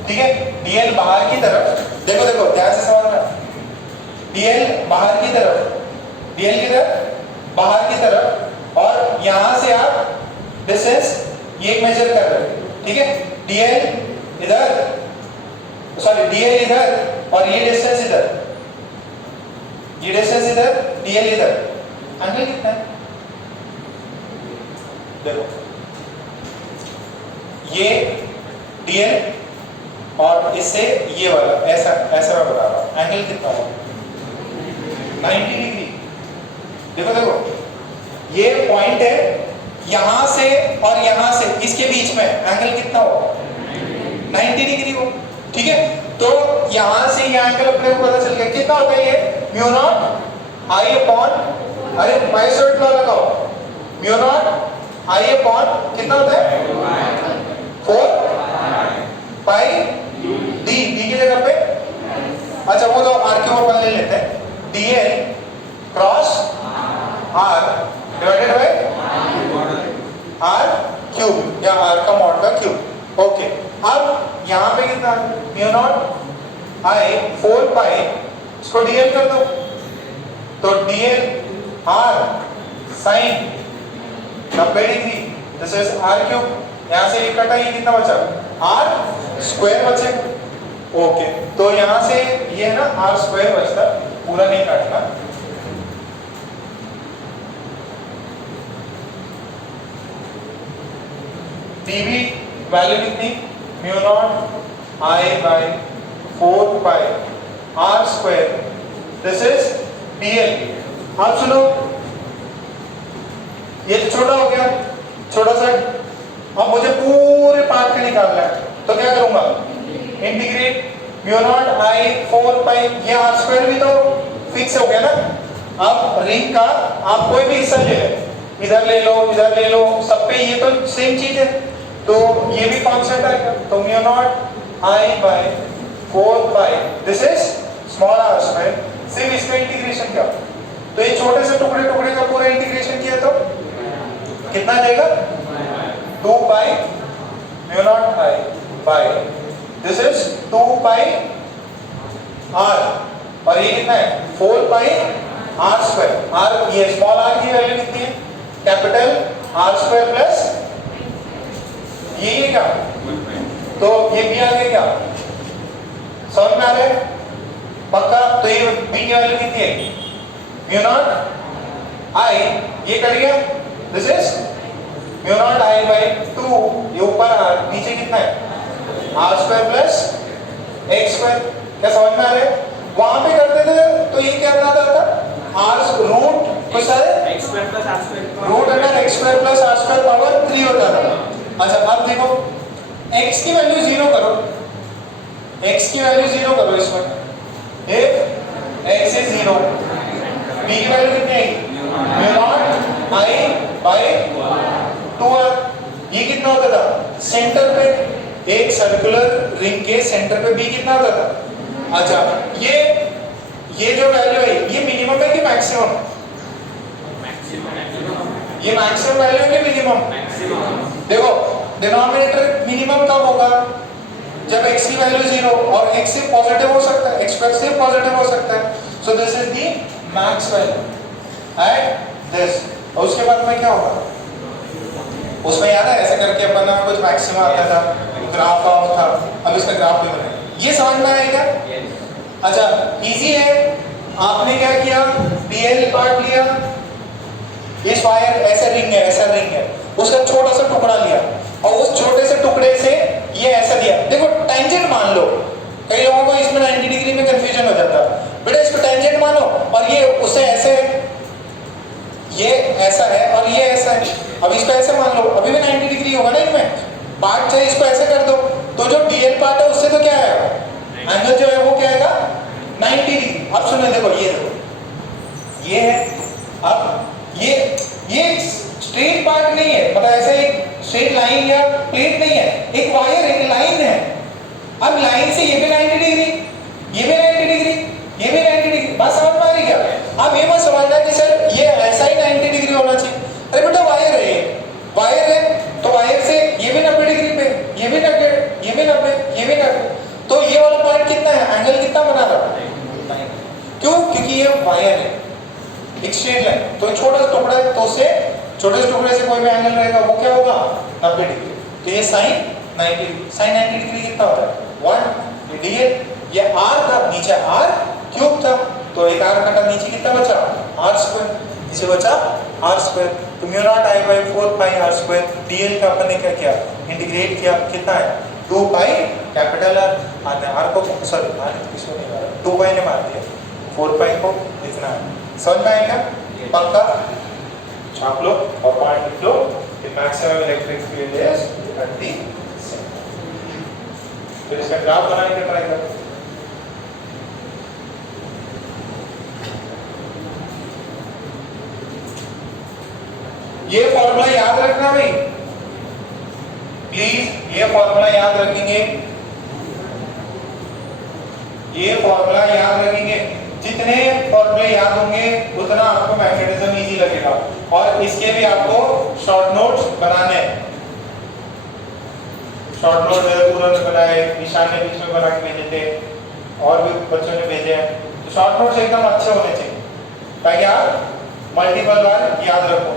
ठीक है? डीएल बाहर की तरफ, देखो ध्यान से समझना, डीएल बाहर की तरफ, डीएल की तरफ बाहर की तरफ, और यहां से आप डिस्टेंस ये मेजर कर रहे हैं, ठीक है? डीएल इधर, सॉरी डीएल इधर और ये डिस्टेंस इधर, ये डिस्टेंस इधर, डीएल इधर, एंगल कितना है? देखो ये डीएल और इससे ये वाला ऐसा ऐसा मैं बता रहा हूं, एंगल कितना होगा? 90 डिग्री। देखो ये पॉइंट है, यहां से और यहां से इसके बीच में एंगल कितना होगा? 90 डिग्री हो, ठीक है? तो यहां से ये एंगल अपने को पता चल गया, कितना होता है ये? म्यू नॉट आई अपॉन, अरे माइनस ना लगाओ, म्यू नॉट आई अपॉन कितना होता है? 4 पाई डी, डी की जगह पे, अच्छा वो तो आर के ऊपर ले लेते हैं, dl cross r divided by r cube, या आर का मॉड का क्यूब। ओके, अब यहां पे कितना? म्यू नॉट आई 4 पाई, इसको डीएल कर दो, तो dl r sine 90 degree, this is r cube, यहां से ये कटा, ये कितना बचा? आर स्क्वायर बचेगा। ओके, तो यहां से ये है ना आर स्क्वायर बचता, पूरा नहीं काटना। डीवी वैल्यू कितनी? Mu not I by 4 pi r square, this is dl. आप सुनो, ये तो छोटा हो गया, छोटा सा, अब मुझे पूरे पार्ट का निकालना है, तो क्या करूंगा? इंटीग्रेट म्यू नॉट आई 4 पाई, ये आर स्क्वायर भी तो फिक्स हो गया ना। अब रिंग का आप कोई भी हिस्सा ले लो, इधर ले लो, इधर ले लो, सब पे ये तो सेम चीज है, तो ये भी कांस्टेंट आएगा, तो mu not I by 4 pi, this is small r square. सिर्फ इसका इंटीग्रेशन क्या? तो ये छोटे से टुकड़े टुकड़े का पूरा इंटीग्रेशन किया तो कितना जाएगा 2 pi mu not I by this is 2 pi r और ये कितना है 4 पाई आर स्क्वायर। आर ये स्मॉल आर की वैल्यू कितनी है कैपिटल आर स्क्वायर प्लस ये क्या तो ये भी आ गया क्या समझ में आ रहा है पक्का। तो ये बी की वैल्यू कितनी है म्यू नॉट आई ये कट गया this is mu not I by 2 ये ऊपर आर नीचे कितना है r square plus x square. क्या समझ में आ रहा है वहां पे करते थे तो ये क्या बनाता था आर रूट कुछ सारे x square plus r square root under x square plus r square power 3 होता था। अच्छा अब देखो x की वैल्यू 0 करो x की वैल्यू 0 करो इसमें if x is 0 b की वैल्यू कितनी आएगी mu naught I bye 2r। ये कितना होता था सेंटर पे एक सर्कुलर रिंग के सेंटर पे b कितना होता था। अच्छा ये जो वैल्यू है ये मिनिमम है कि मैक्सिमम ये मैक्सिमम वैल्यू है कि मिनिमम। देखो डिनोमिनेटर मिनिमम कब होगा जब x की वैल्यू 0 और x से पॉजिटिव हो सकता है x स्क्वायर से पॉजिटिव हो सकता है। So this is the max value at this. और उसके बाद में क्या होगा उसमें याद है ऐसे करके अपन ना कुछ मैक्सिमम आता था ग्राफ ऑफ था अब इसका ग्राफ भी बनाए ये समझ में आएगा। अच्छा इजी है आपने क्या किया डीएल पार्ट लिया इस वायर ऐसा रिंग है उसका छोटा सा टुकड़ा लिया और उस छोटे से टुकड़े से ये ऐसा दिया। देखो टेंजेंट मान लो कई लोगों को इसमें 90 डिग्री में कंफ्यूजन हो जाता है बेटा इसको टेंजेंट मानो और ये उससे ऐसे ये ऐसा है और ये ऐसा है। अब इसको ऐसे मान लो अभी भी 90 डिग्री होगा ना इनमें पार्ट चाहिए इसको ऐसे कर दो तो जो डीएल पार्ट है उससे तो क्या आएगा एंगल जो है वो क्या आएगा 90 डिग्री। अब सुनो देखो ये है अब ये स्ट्रेट पार्ट नहीं है मतलब ऐसे एक स्ट्रेट लाइन या प्लेट नहीं है एक वायर एक लाइन है। अब लाइन से ये भी 90 डिग्री ये भी 90 डिग्री ये भी 90 डिग्री बात समझ में आ रही क्या। अब ये मत समझना कि सर ये ऐसा ही 90 डिग्री होना चाहिए अरे बेटा वायर है तो वायर से ये भी 90 डिग्री पे ये भी 90 ये भी 90 ये भी 90 तो ये वाला पार्ट कितना है एंगल कितना बना रहा है क्यों क्योंकि ये वायर है एक स्ट्रेट लाइन तो छोटा सा टुकड़ा है तो उससे छोटे से टुकड़े से कोई भी एंगल रहेगा वो क्या होगा 90 डिग्री। तो ये साइन 90 डिग्री साइन 90 डिग्री कितना होता है 1 डीएल ये आर था नीचे आर क्यूब था तो एक आर कटा नीचे कितना बचा आर स्क्वायर नीचे बचा आर स्क्वायर। तो mu not I by 4 pi r square dl का अपन ने क्या किया इंटीग्रेट किया कितना है 2 पाई कैपिटल आर आर को सॉरी आर किसको नहीं मारा 2 पाई ने मार दिया 4 पाई को लिखना है समझ में आएगा पक्का छाप लो और पार्ट लिख लो कि maximum electric field is eight the centre. फिर इसका ग्राफ बनाने का ट्राई करो। ये फॉर्मूला याद रखना भाई प्लीज ये फॉर्मूला याद रखेंगे ये फॉर्मूला याद रखेंगे जितने फॉर्मूले याद होंगे उतना आपको मैग्नेटिज्म इजी लगेगा। और इसके भी आपको शॉर्ट नोट्स बनाने शॉर्ट नोट पूरा ने बनाए निशान ने बीच में बना के भेजे थे और भी बच्चों ने भेजे हैं तो शॉर्ट नोट्स एकदम अच्छे होने चाहिए ताकि आप मल्टीपल बार याद रखो।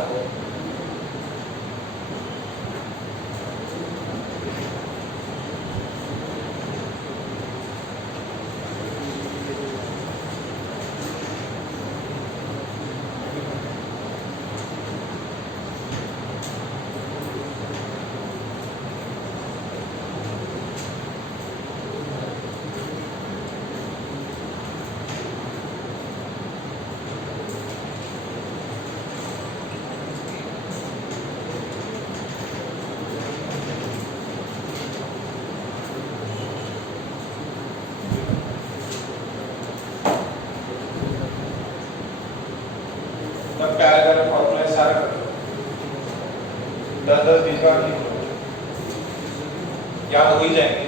याद हो ही जाएंगे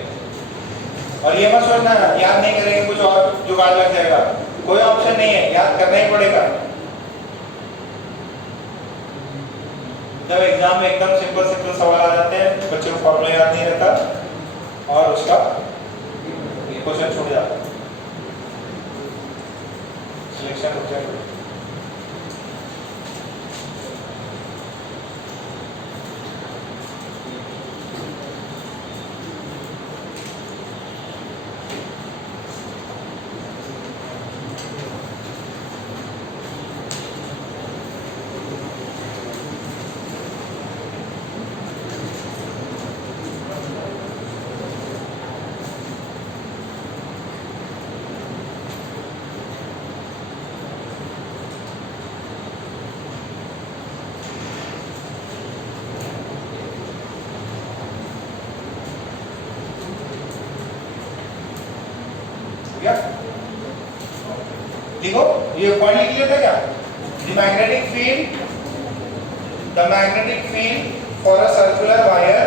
और ये मत सोचना याद नहीं करेंगे कुछ और जुगाड़ लग जाएगा कोई ऑप्शन नहीं है याद करना ही पड़ेगा जब एग्जाम में एकदम सिंपल सिंपल सवाल आ जाते हैं, बच्चे को फॉर्मूला याद नहीं रहता और उसका क्वेश्चन छूट जाता है, सिलेक्शन हो जाएगा। देखो ये पॉइंट लिख लिया था क्या? The magnetic field for a circular wire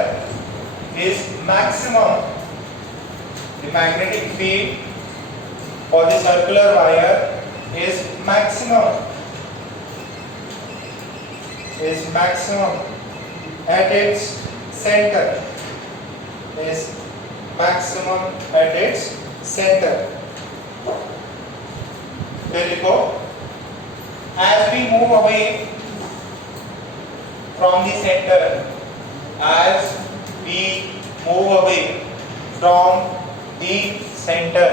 is maximum. The magnetic field for the circular wire is maximum at its center, is maximum at its center. Then लिखो, as we move away from the center, as we move away from the center,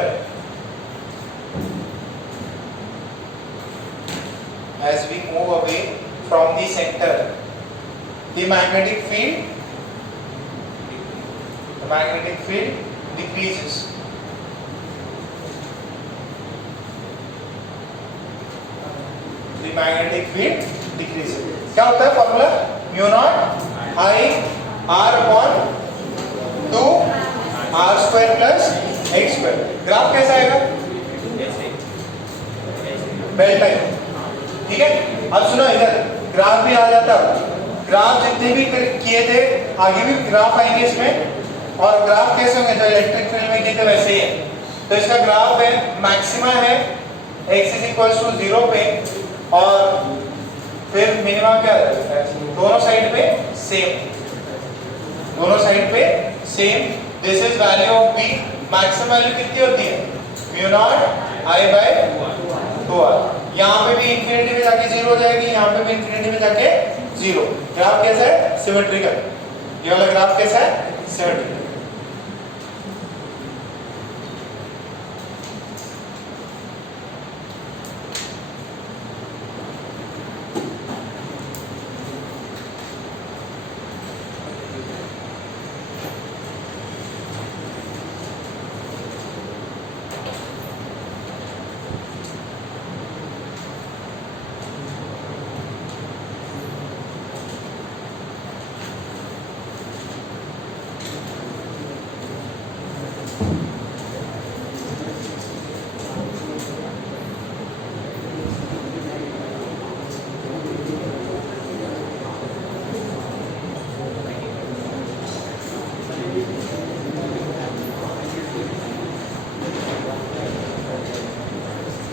as we move away from the center, the magnetic field decreases. The magnetic field decreases. क्या होता है formula? Mu not I r upon 2 r square plus x square. Graph कैसा आएगा? Bell type, ठीक है। अब सुनो, इधर ग्राफ भी आ जाता, ग्राफ जितने भी किए थे आगे भी ग्राफ आएंगे इसमें, और ग्राफ कैसे होंगे? जो इलेक्ट्रिक फील्ड में किए थे वैसे ही है। तो इसका ग्राफ है, मैक्सिमा है x = 0 पे, और फिर मिनिमम क्या है? दोनों साइड पे same. This is value of b। Maximum value कितनी होती है? Mu not I bye 2r। यहाँ पे भी इंफिनिटी में जाके 0 हो जाएगी, यहाँ पे भी इंफिनिटी में जाके 0। ग्राफ कैसा है? सिमेट्रिकल। ये वाला ग्राफ कैसा है? सिमेट्रिकल।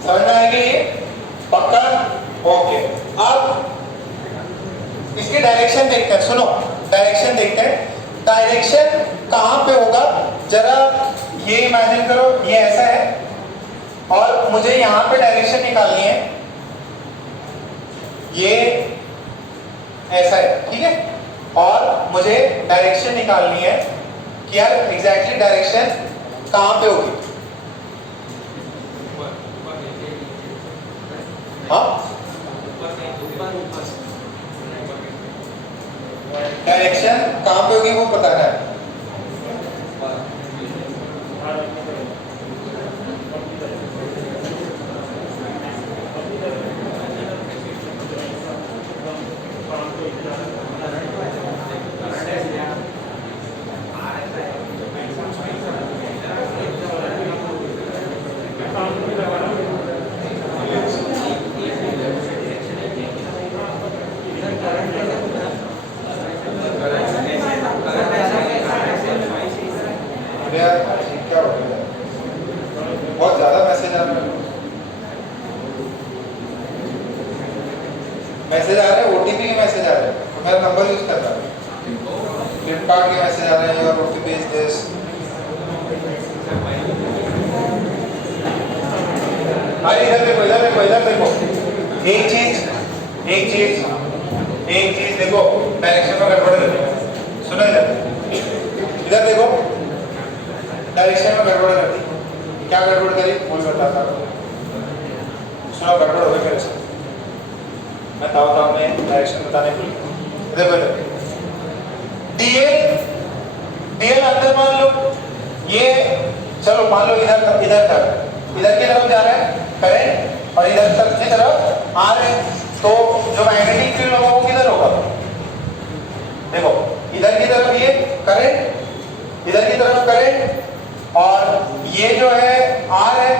समझ में आएगी ये? पक्का? ओके। अब इसकी डायरेक्शन देखते हैं। सुनो, डायरेक्शन देखते हैं। डायरेक्शन कहां पे होगा? जरा ये इमेजिन करो, ये ऐसा है और मुझे यहां पे डायरेक्शन निकालनी है, ये ऐसा है, ठीक है। और मुझे डायरेक्शन निकालनी है कि यार एग्जैक्टली डायरेक्शन कहां पे होगी? डायरेक्शन कहां पे होगी वो बताना है। यूज कर रहा है? फ्लिपकार्ट के मैसेज आ रहे हैं और ओटीपी इज दिस। अरे इधर देखो, इधर देखो, इधर देखो, एक चीज देखो, डायरेक्शन में गड़बड़ कर दी। सुनो इधर देखो, डायरेक्शन में गड़बड़ कर दी। क्या गड़बड़ करी वो बताता हूँ। सुनो गड़बड़ हो गई मेरे से, मैं बताता हूँ, मैं डायरेक्शन बताने भूल गया। देखो डीएल अंदर मान लो, ये चलो मान लो इधर तक, इधर की तरफ जा रहा है करंट और इधर तक की तरफ आ रहे हैं, तो जो मैग्नेटिक फील्ड होगा वो किधर होगा? देखो इधर की तरफ ये करंट, इधर की तरफ करंट, और ये जो है आर है,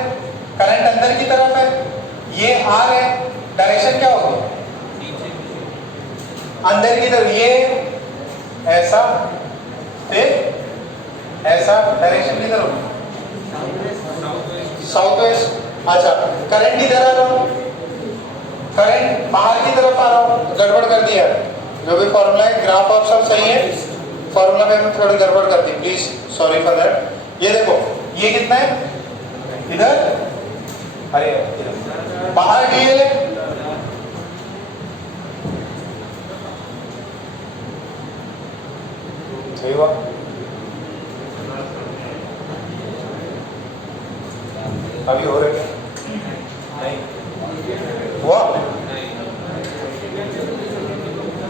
करंट अंदर की तरफ है, ये आर है, डायरेक्शन क्या होगी? अंदर की तरफ, ये ऐसा फिर ऐसा, डायरेक्शन किधर होगी? South west. अच्छा करंट इधर आ रहा हूं, करंट बाहर की तरफ आ रहा हूं, गड़बड़ कर दिया। जो भी फॉर्मूला है, ग्राफ ऑफ सब सही है, फॉर्मूला में हमने थोड़ी गड़बड़ कर दी, प्लीज सॉरी फॉर दैट। ये देखो ये कितना है इधर, अरे इधर बाहर डीएल है, सही हुआ। अभी हो रहे नहीं हुआ,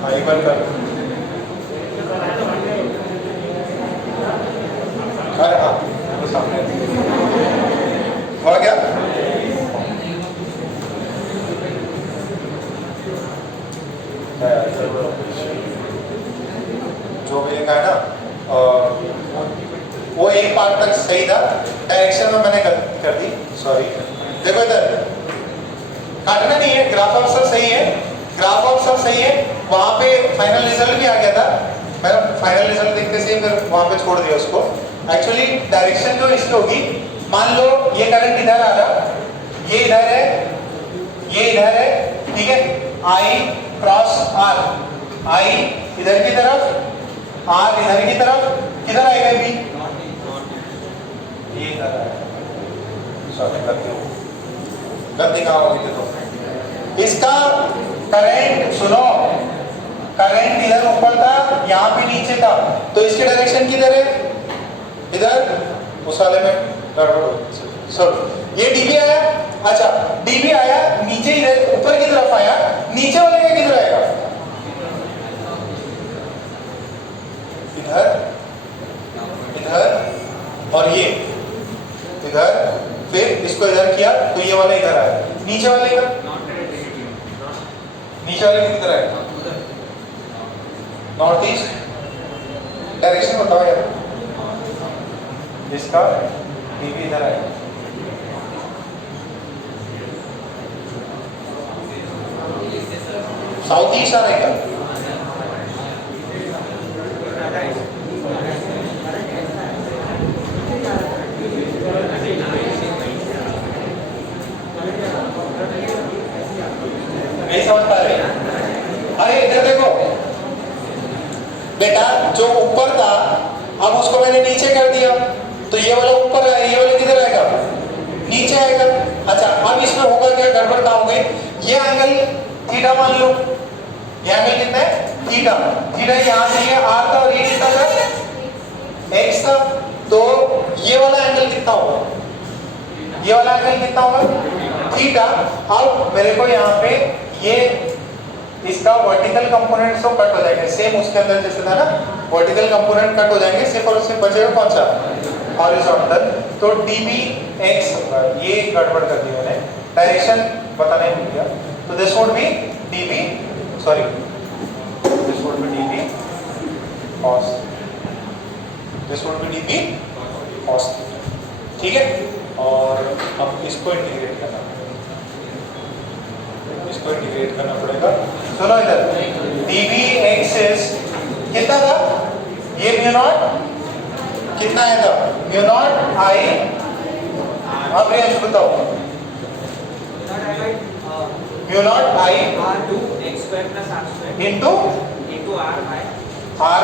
हाँ एक बार कर, अरे हाँ वो सामने हुआ क्या? जो भी लिखा है ना, वो एक पार्ट तक सही था, डायरेक्शन में मैंने कर दी, सॉरी। देखो इधर काटना नहीं है, ग्राफ ऑफ सब सही है, ग्राफ ऑफ सब सही है, वहां पे फाइनल रिजल्ट भी आ गया था, मैंने फाइनल रिजल्ट देखते से फिर वहां पे छोड़ दिया उसको। एक्चुअली डायरेक्शन जो इसकी होगी, मान लो ये करंट इधर आ रहा, ये इधर है, ये इधर है, ठीक है, आई क्रॉस आर, आई इधर की तरफ, आर इधर की तरफ, किधर आएगा भी? ये इधर आएगा, सॉरी गलती कहाँ होगी? तो इसका करंट सुनो, करंट इधर ऊपर था, यहाँ पे नीचे था, तो इसकी डायरेक्शन किधर है? इधर, उस वाले में गड़बड़ हो। सॉरी ये डीबी आया, अच्छा डीबी आया नीचे, इधर ऊपर की तरफ आया, नीचे वाले का किधर आएगा? इधर, इधर और ये इधर, फिर इसको इधर किया तो ये वाला इधर आया, नीचे वाले का, नीचे वाले का किधर आएगा? North east. डायरेक्शन बताओ यार, इसका डीबी इधर आएगा, साउथ ईस्ट आ रहेगा, नहीं समझ पा रहे? अरे इधर देखो बेटा, जो ऊपर था अब उसको मैंने नीचे कर दिया, तो ये वाला ऊपर है, ये वाला किधर आएगा? नीचे आएगा। अच्छा अब इसमें होगा क्या, गड़बड़ कहाँ हो गई? ये एंगल थीटा मान लो, ये एंगल कितना है? थीटा। थीटा यहाँ से ये आर था और ये कितना था? एक्स था, तो ये वाला एंगल कितना होगा? ये वाला एंगल कितना होगा? थीटा। अब मेरे को यहाँ पे ये इसका वर्टिकल कंपोनेंट तो कट हो जाएंगे, सेम उसके अंदर जैसे था ना, वर्टिकल कंपोनेंट कट हो जाएंगे, सिर्फ और सिर्फ बचेगा कौन सा? हॉरिजॉन्टल। तो dB x होगा, ये गड़बड़ कर दी मैंने, डायरेक्शन बताने भूल गया, तो this would be dB, sorry this would be dB cos, this would be dB cos, ठीक है। और अब इसको इंटीग्रेट करना, इसको इंटीग्रेट करना पड़ेगा। सुनो इधर, dB x is कितना था? ये म्यू नॉट कितना है था? म्यू नॉट आई, अब रेंज बताओ, mu not I R2 x square plus R square into into r by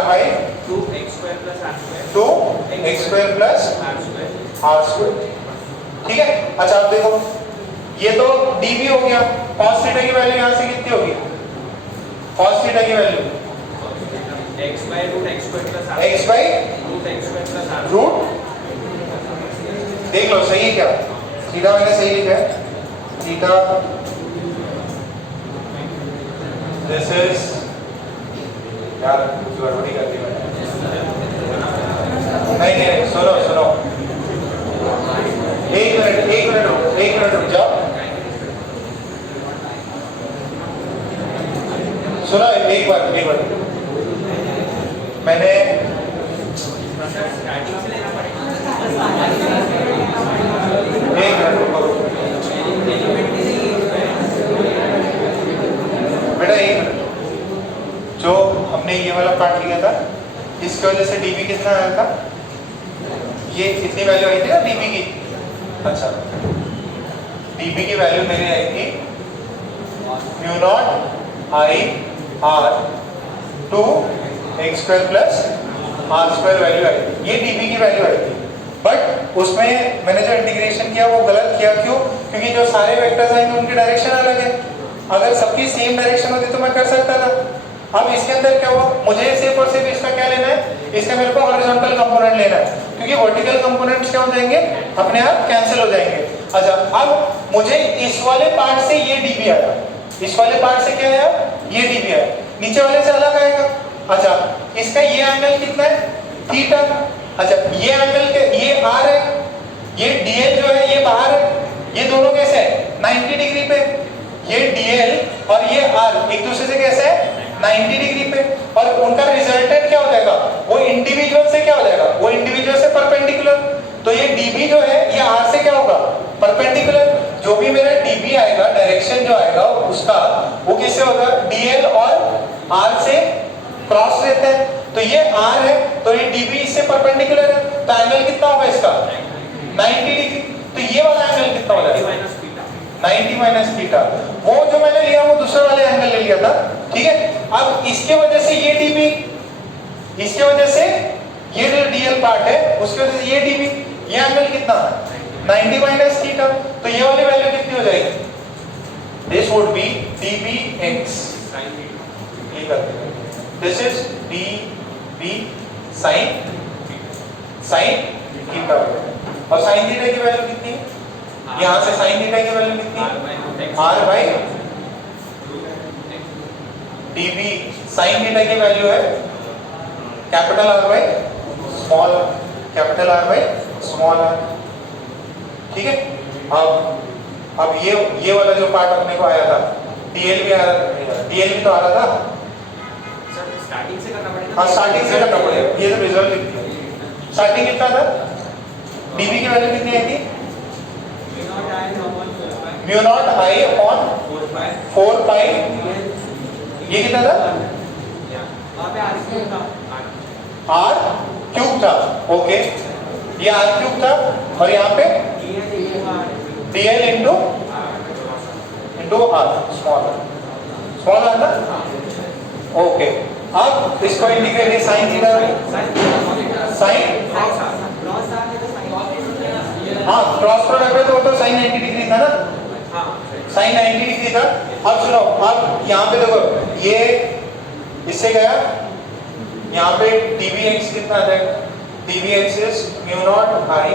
by 2x square plus r square 2x square plus r square r square। ठीक है। अच्छा आप देखो ये तो dv हो गया, cos थीटा की वैल्यू यहाँ से कितनी होगी? cos थीटा की value x by root x square plus r x by root x square plus r root, देख लो सही है क्या? थीटा मैंने सही लिखा है, थीटा दिस इज, यार कुछ गड़बड़ी कर दी मैंने। नहीं सुनो सुनो, एक मिनट रुक जाओ, सुनो एक बार मैंने स्टार्टिंग से लेना पड़ेगा। एक मिनट रुको बेटा, एक मिनट। जो हमने ये वाला पार्ट लिया था इसकी वजह से dv कितना आया था? ये कितनी वैल्यू आई थी ना dv की? अच्छा dv की वैल्यू मेरी आई थी mu not I R 2x square plus r square value आई थी, ये dv की वैल्यू आई थी। बट उसमें मैंने जो इंटीग्रेशन किया वो गलत किया, क्यों? क्योंकि जो सारे वेक्टर्स आएंगे उनकी डायरेक्शन अलग है। अगर सबकी सेम डायरेक्शन होती तो मैं कर सकता था। अब इसके अंदर क्या हुआ, मुझे सिर्फ और सिर्फ इसका क्या लेना है, इसका मेरे को हॉरिजॉन्टल कंपोनेंट लेना है, क्योंकि वर्टिकल कंपोनेंट्स क्या हो जाएंगे, अपने आप कैंसिल हो जाएंगे। अच्छा अब मुझे इस वाले पार्ट से ये dv आया, इस वाले पार्ट से क्या आया, ये dv आया, नीचे वाले से अलग आएगा। अच्छा इसका ये एंगल कितना है, थीटा। अच्छा ये एंगल के ये r है, ये dl जो है ये बाहर है, ये दोनों कैसे है 90 डिग्री पे, ये dl और ये r एक दूसरे से कैसे है 90 डिग्री पे, और उनका रिजल्टेंट क्या हो जाएगा, वो इंडिविजुअल से क्या हो जाएगा, वो इंडिविजुअल से परपेंडिकुलर। तो ये dv जो है ये r से क्या होगा, परपेंडिकुलर। जो भी मेरा dv आएगा, डायरेक्शन जो आएगा उसका, वो किससे होगा, dl और r से क्रॉस रहता है। तो ये r है तो ये dv इससे परपेंडिकुलर है, तो एंगल कितना होगा इसका 90 डिग्री। तो ये वाला एंगल कितना हो जाएगा 90 माइनस थीटा। वो जो मैंने लिया वो दूसरे वाले एंगल ले लिया था, ठीक है। अब इसके वजह से ये dv, इसके वजह से ये जो dl पार्ट है उसकी वजह से ये dv, ये एंगल कितना 90 माइनस थीटा। तो ये वाली वैल्यू कितनी हो जाएगी, दिस वुड बी dbx, ये करते हैं, this is db sin theta. और sin थीटा की वैल्यू कितनी है, यहाँ से sin थीटा की वैल्यू कितनी है, r by db sin theta की वैल्यू है capital R by small r, capital R by small r, ठीक है। अब ये वाला जो पार्ट अपने को आया था dl भी आ रहा था, dl भी तो आ रहा था, स्टार्टिंग से करना पड़ेगा। हाँ स्टार्टिंग से करना पड़ेगा, ये तो रिजल्ट लिखते हैं। स्टार्टिंग कितना था, dv की वैल्यू कितनी आई थी, म्यू नॉट आई ऑन 4 पाई, ये कितना था, r क्यूब था, ओके ये r क्यूब था, और यहाँ पे dl into r, small r ना, ओके। अब इसको इंटीग्रेट साइन थीटा, साइन, हाँ क्रॉस प्रोडक्ट है तो वो तो साइन 90 डिग्री था ना, साइन 90 डिग्री था। अब सुनो, अब यहाँ पे देखो ये इससे गया, यहाँ पे dvx कितना आ जाएगा, dvx is mu not I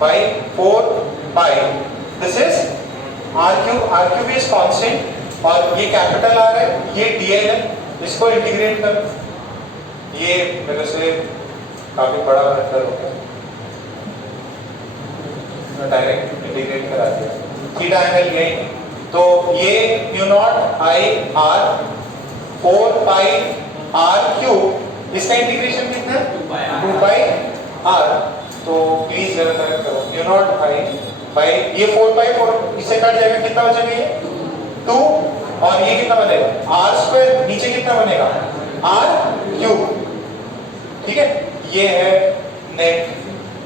by 4 pi, this is r cube is constant, और ये कैपिटल R है, ये dl है, इसको इंटीग्रेट कर, ये मेरे से काफी बड़ा वेक्टर हो गया, डायरेक्ट इंटीग्रेट करा दिया, थीटा एंगल यही, तो ये mu not I are 4 pi r cube, इसका इंटीग्रेशन कितना है 2 पाई r, तो प्लीज जरा करेक्ट करो, म्यू नॉट आई बाई ये 4 पाई 4 इससे कट जाएगा, कितना बचेगा ये 2, और ये कितना बनेगा r स्क्वायर, नीचे कितना बनेगा r क्यूब, ठीक है। ये है नेट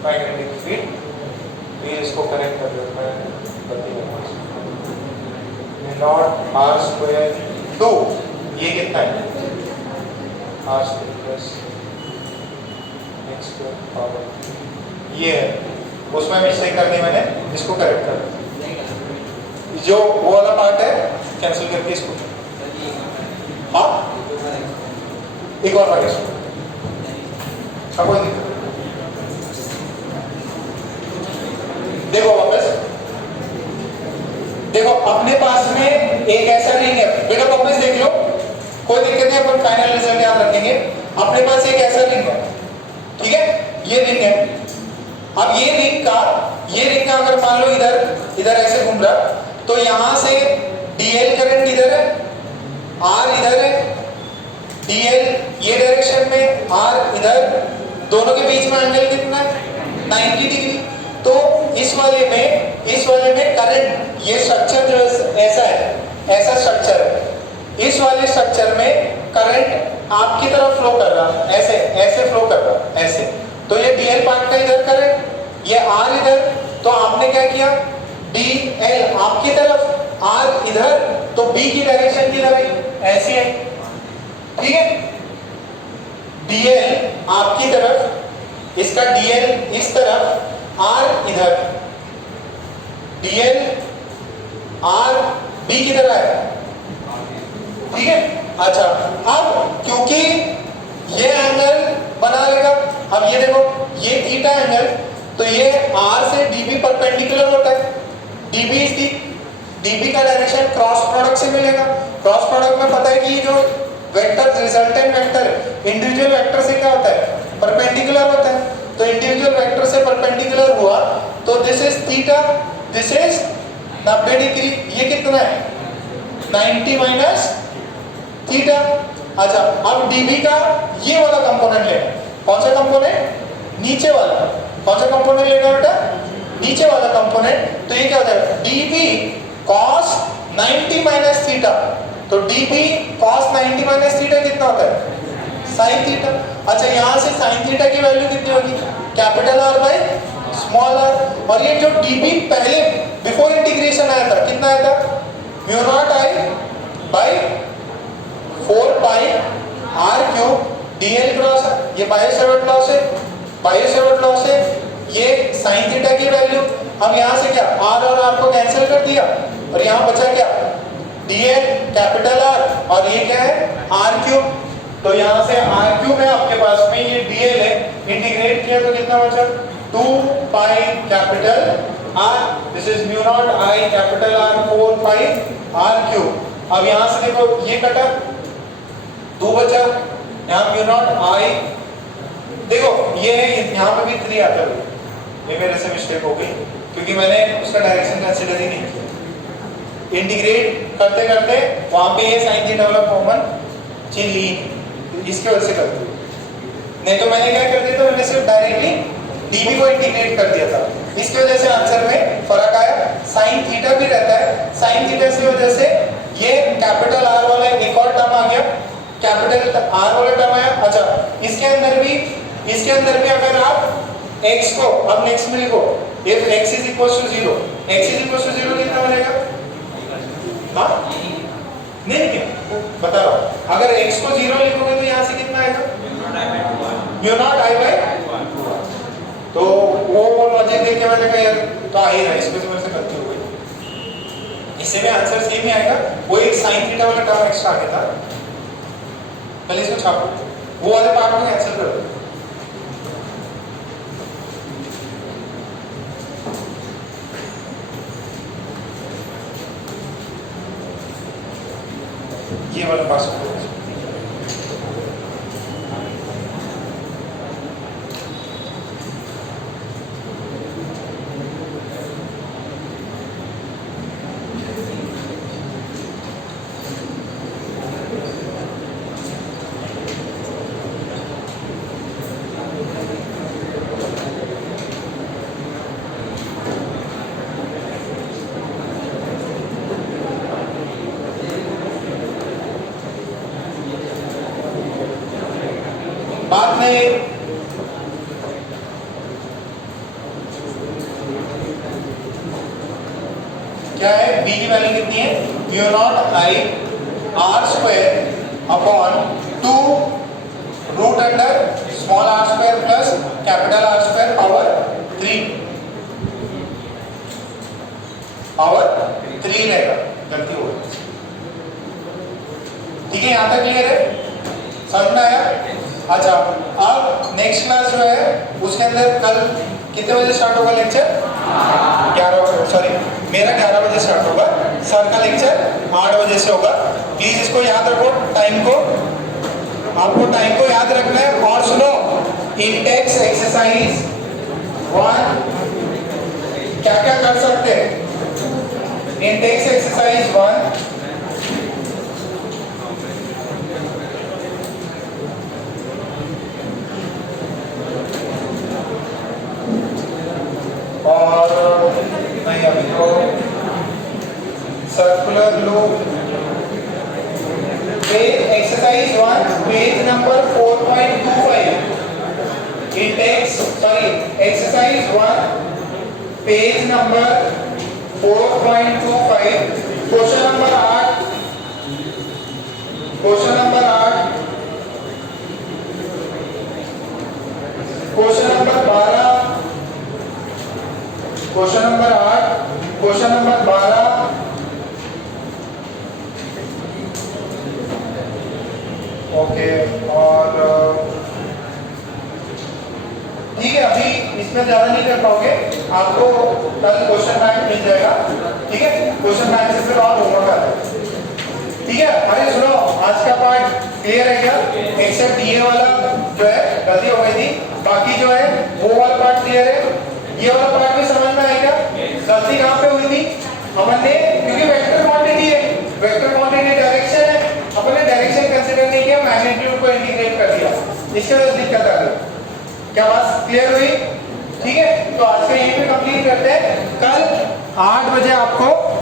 मैग्नेटिक फील्ड, ये इसको करेक्ट कर दो, मैं गलती नॉट r स्क्वायर 2, ये कितना है r square plus x square power ये है, उसमें मिस्टेक कर दी मैंने, इसको करेक्ट कर, जो वो वाला पार्ट है कैंसिल करके इसको, हाँ एक और पार्ट इसको, हाँ कोई दिक्कत। देखो वापस देखो, अपने पास में एक ऐसा रिंग है बेटा, वापस देख लो, कोई दिक्कत नहीं, अपन फाइनल रिजल्ट याद रखेंगे। अपने पास एक ऐसा रिंग है, ठीक है, ये रिंग है। अब ये रिंग का अगर मान लो इधर ऐसे घूम रहा, तो यहां से डीएल करंट इधर है, आर इधर है, डीएल ये डायरेक्शन में, आर इधर, दोनों के बीच में एंगल कितना है 90 डिग्री। तो इस वाले में करंट, ये स्ट्रक्चर जो ऐसा है, ऐसा स्ट्रक्चर है, इस वाले स्ट्रक्चर में करंट आपकी तरफ फ्लो कर रहा, ऐसे फ्लो कर रहा, ऐसे। तो ये डीएल पार्ट का इधर करंट, ये आर इधर, तो आपने क्या किया, डीएल आपकी तरफ, आर इधर, तो बी की डायरेक्शन किधर आई, ऐसी है, ठीक है। डीएल आपकी तरफ, इसका डीएल इस तरफ, आर इधर, डीएल आर बी की तरह है, ठीक है। अच्छा, अब क्योंकि ये एंगल बना रहेगा, अब ये देखो, ये थीटा एंगल, तो ये आर से डीबी परपेंडिकुलर होता है, डीबी इज डीबी का डायरेक्शन क्रॉस प्रोडक्ट से मिलेगा। क्रॉस प्रोडक्ट में पता है कि जो vector, resultant vector individual vector से क्या होता है, परपेंडिकुलर होता है। तो इंडिविजुअल वेक्टर से परपेंडिकुलर हुआ, तो this is theta, this is 90 degree, ये कितना है 90 माइनस थीटा। अच्छा, अब डीबी का ये वाला कंपोनेंट लेना, कौन सा कंपोनेंट, नीचे वाला, कौन सा कंपोनेंट लेना बेटा, नीचे वाला कंपोनेंट। तो ये क्या होता है, डीबी cos 90 माइनस थीटा, तो डीबी cos 90 माइनस थीटा कितना होता है, साइन थीटा। अच्छा, यहां से साइन थीटा की वैल्यू कितनी होगी, capital r by small r. और ये जो डीबी पहले बिफोर इंटीग्रेशन आया था, कितना आया था, mu not I by 4 pi r cube dl cross, ये बायो-सेवर्ट लॉ से, ये साइन थीटा की वैल्यू। हम यहाँ से क्या, आर और आर को कैंसिल कर दिया, और यहाँ बचा क्या, डीएल कैपिटल आर, और ये क्या है आर क्यूब। तो यहाँ से आर क्यूब है आपके पास में, ये डीएल है, इंटीग्रेट किया तो कितना बचा, 2 pi capital r, this is mu not I capital r 4 pi r cube. अब यहाँ से देखो, ये कटा, 2 बचा, यहाँ म्यू नॉट आई, देखो ये यहाँ पे भी 3 आता है, ये मेरे से मिस्टेक हो गई, क्योंकि मैंने उसका डायरेक्शन कंसीडर ही नहीं किया। इंटीग्रेट करते करते वहां पे ये साइन थीटा वाला कॉमन चीज ली, इसके वजह से करती हूँ, नहीं तो मैंने क्या कर दिया था, मैंने सिर्फ डायरेक्टली डीबी को इंटीग्रेट कर दिया था, इसकी वजह से आंसर में फर्क आया। साइन थीटा भी रहता है, साइन थीटा की वजह से ये कैपिटल आर वाला एक और टर्म आ गया, कैपिटल आर वाला टर्म आया। अच्छा, इसके अंदर भी अगर आप x को, अब नेक्स्ट में लिखो, if x is equal to 0, x is equal to 0 कितना बनेगा, हाँ नहीं क्या बता रहा हूँ, अगर x को 0 लिखोगे तो यहाँ से कितना आएगा, म्यू नॉट आई बाई, तो वो लॉजिक देख के मैंने कहा यार तो आ ही रहा है, इसको मेरे से गलती हो गई, इससे में आंसर सेम ही आएगा। वो एक साइन थीटा वाला टर्म एक्स्ट्रा आ गया था, पहले इसको छापो, वो वाले पार्ट में कैंसिल कर दो। ये वाला पास हो, बाद में क्या है, बी की वैल्यू कितनी है, mu not I r square upon 2 under small r square plus capital r square power 3 रहेगा, गलती हो गई। ठीक है, यहाँ तक क्लियर है, समझ में आया? अच्छा, अब नेक्स्ट क्लास जो है उसके अंदर कल कितने बजे स्टार्ट होगा लेक्चर? 11, सॉरी मेरा 11 बजे स्टार्ट होगा, सर का लेक्चर 8 बजे से होगा। प्लीज इसको याद रखो, टाइम को, आपको टाइम को याद रखना है। और सुनो, इंडेक्स एक्सरसाइज 1 क्या क्या कर सकते हैं? इंडेक्स एक्सरसाइज 1 और नहीं, अभी तो circular loop exercise 1 page number 4.25 index, sorry exercise 1 page number 4.25 question number 8, question number 8, question number 12, question number 8, question number 12, okay. और ठीक है, अभी इसमें ज्यादा नहीं कर पाओगे, आपको कल क्वेश्चन बैंक मिल जाएगा। ठीक है, क्वेश्चन बैंक से फिर और होमवर्क आता है। ठीक है, अरे सुनो, आज का पार्ट क्लियर है क्या? एक्सेप्ट ये वाला जो है गलती हो गई थी, बाकी जो है वो वाला पार्ट क्लियर है। ये वाला पार्ट भी समझ में आएगा, गलती कहाँ पे हुई थी? अपन ने, क्योंकि वेक्टर क्वांटिटी है, वेक्टर क्वांटिटी डायरेक्शन है, अपन ने डायरेक्शन कंसीडर नहीं किया, मैग्नीट्यूड को इंटीग्रेट कर दिया, इसके वजह से दिक्कत आ गई। क्या बात क्लियर हुई? ठीक है, तो आज का यहीं पे कंप्लीट करते हैं। कल 8 बजे आपको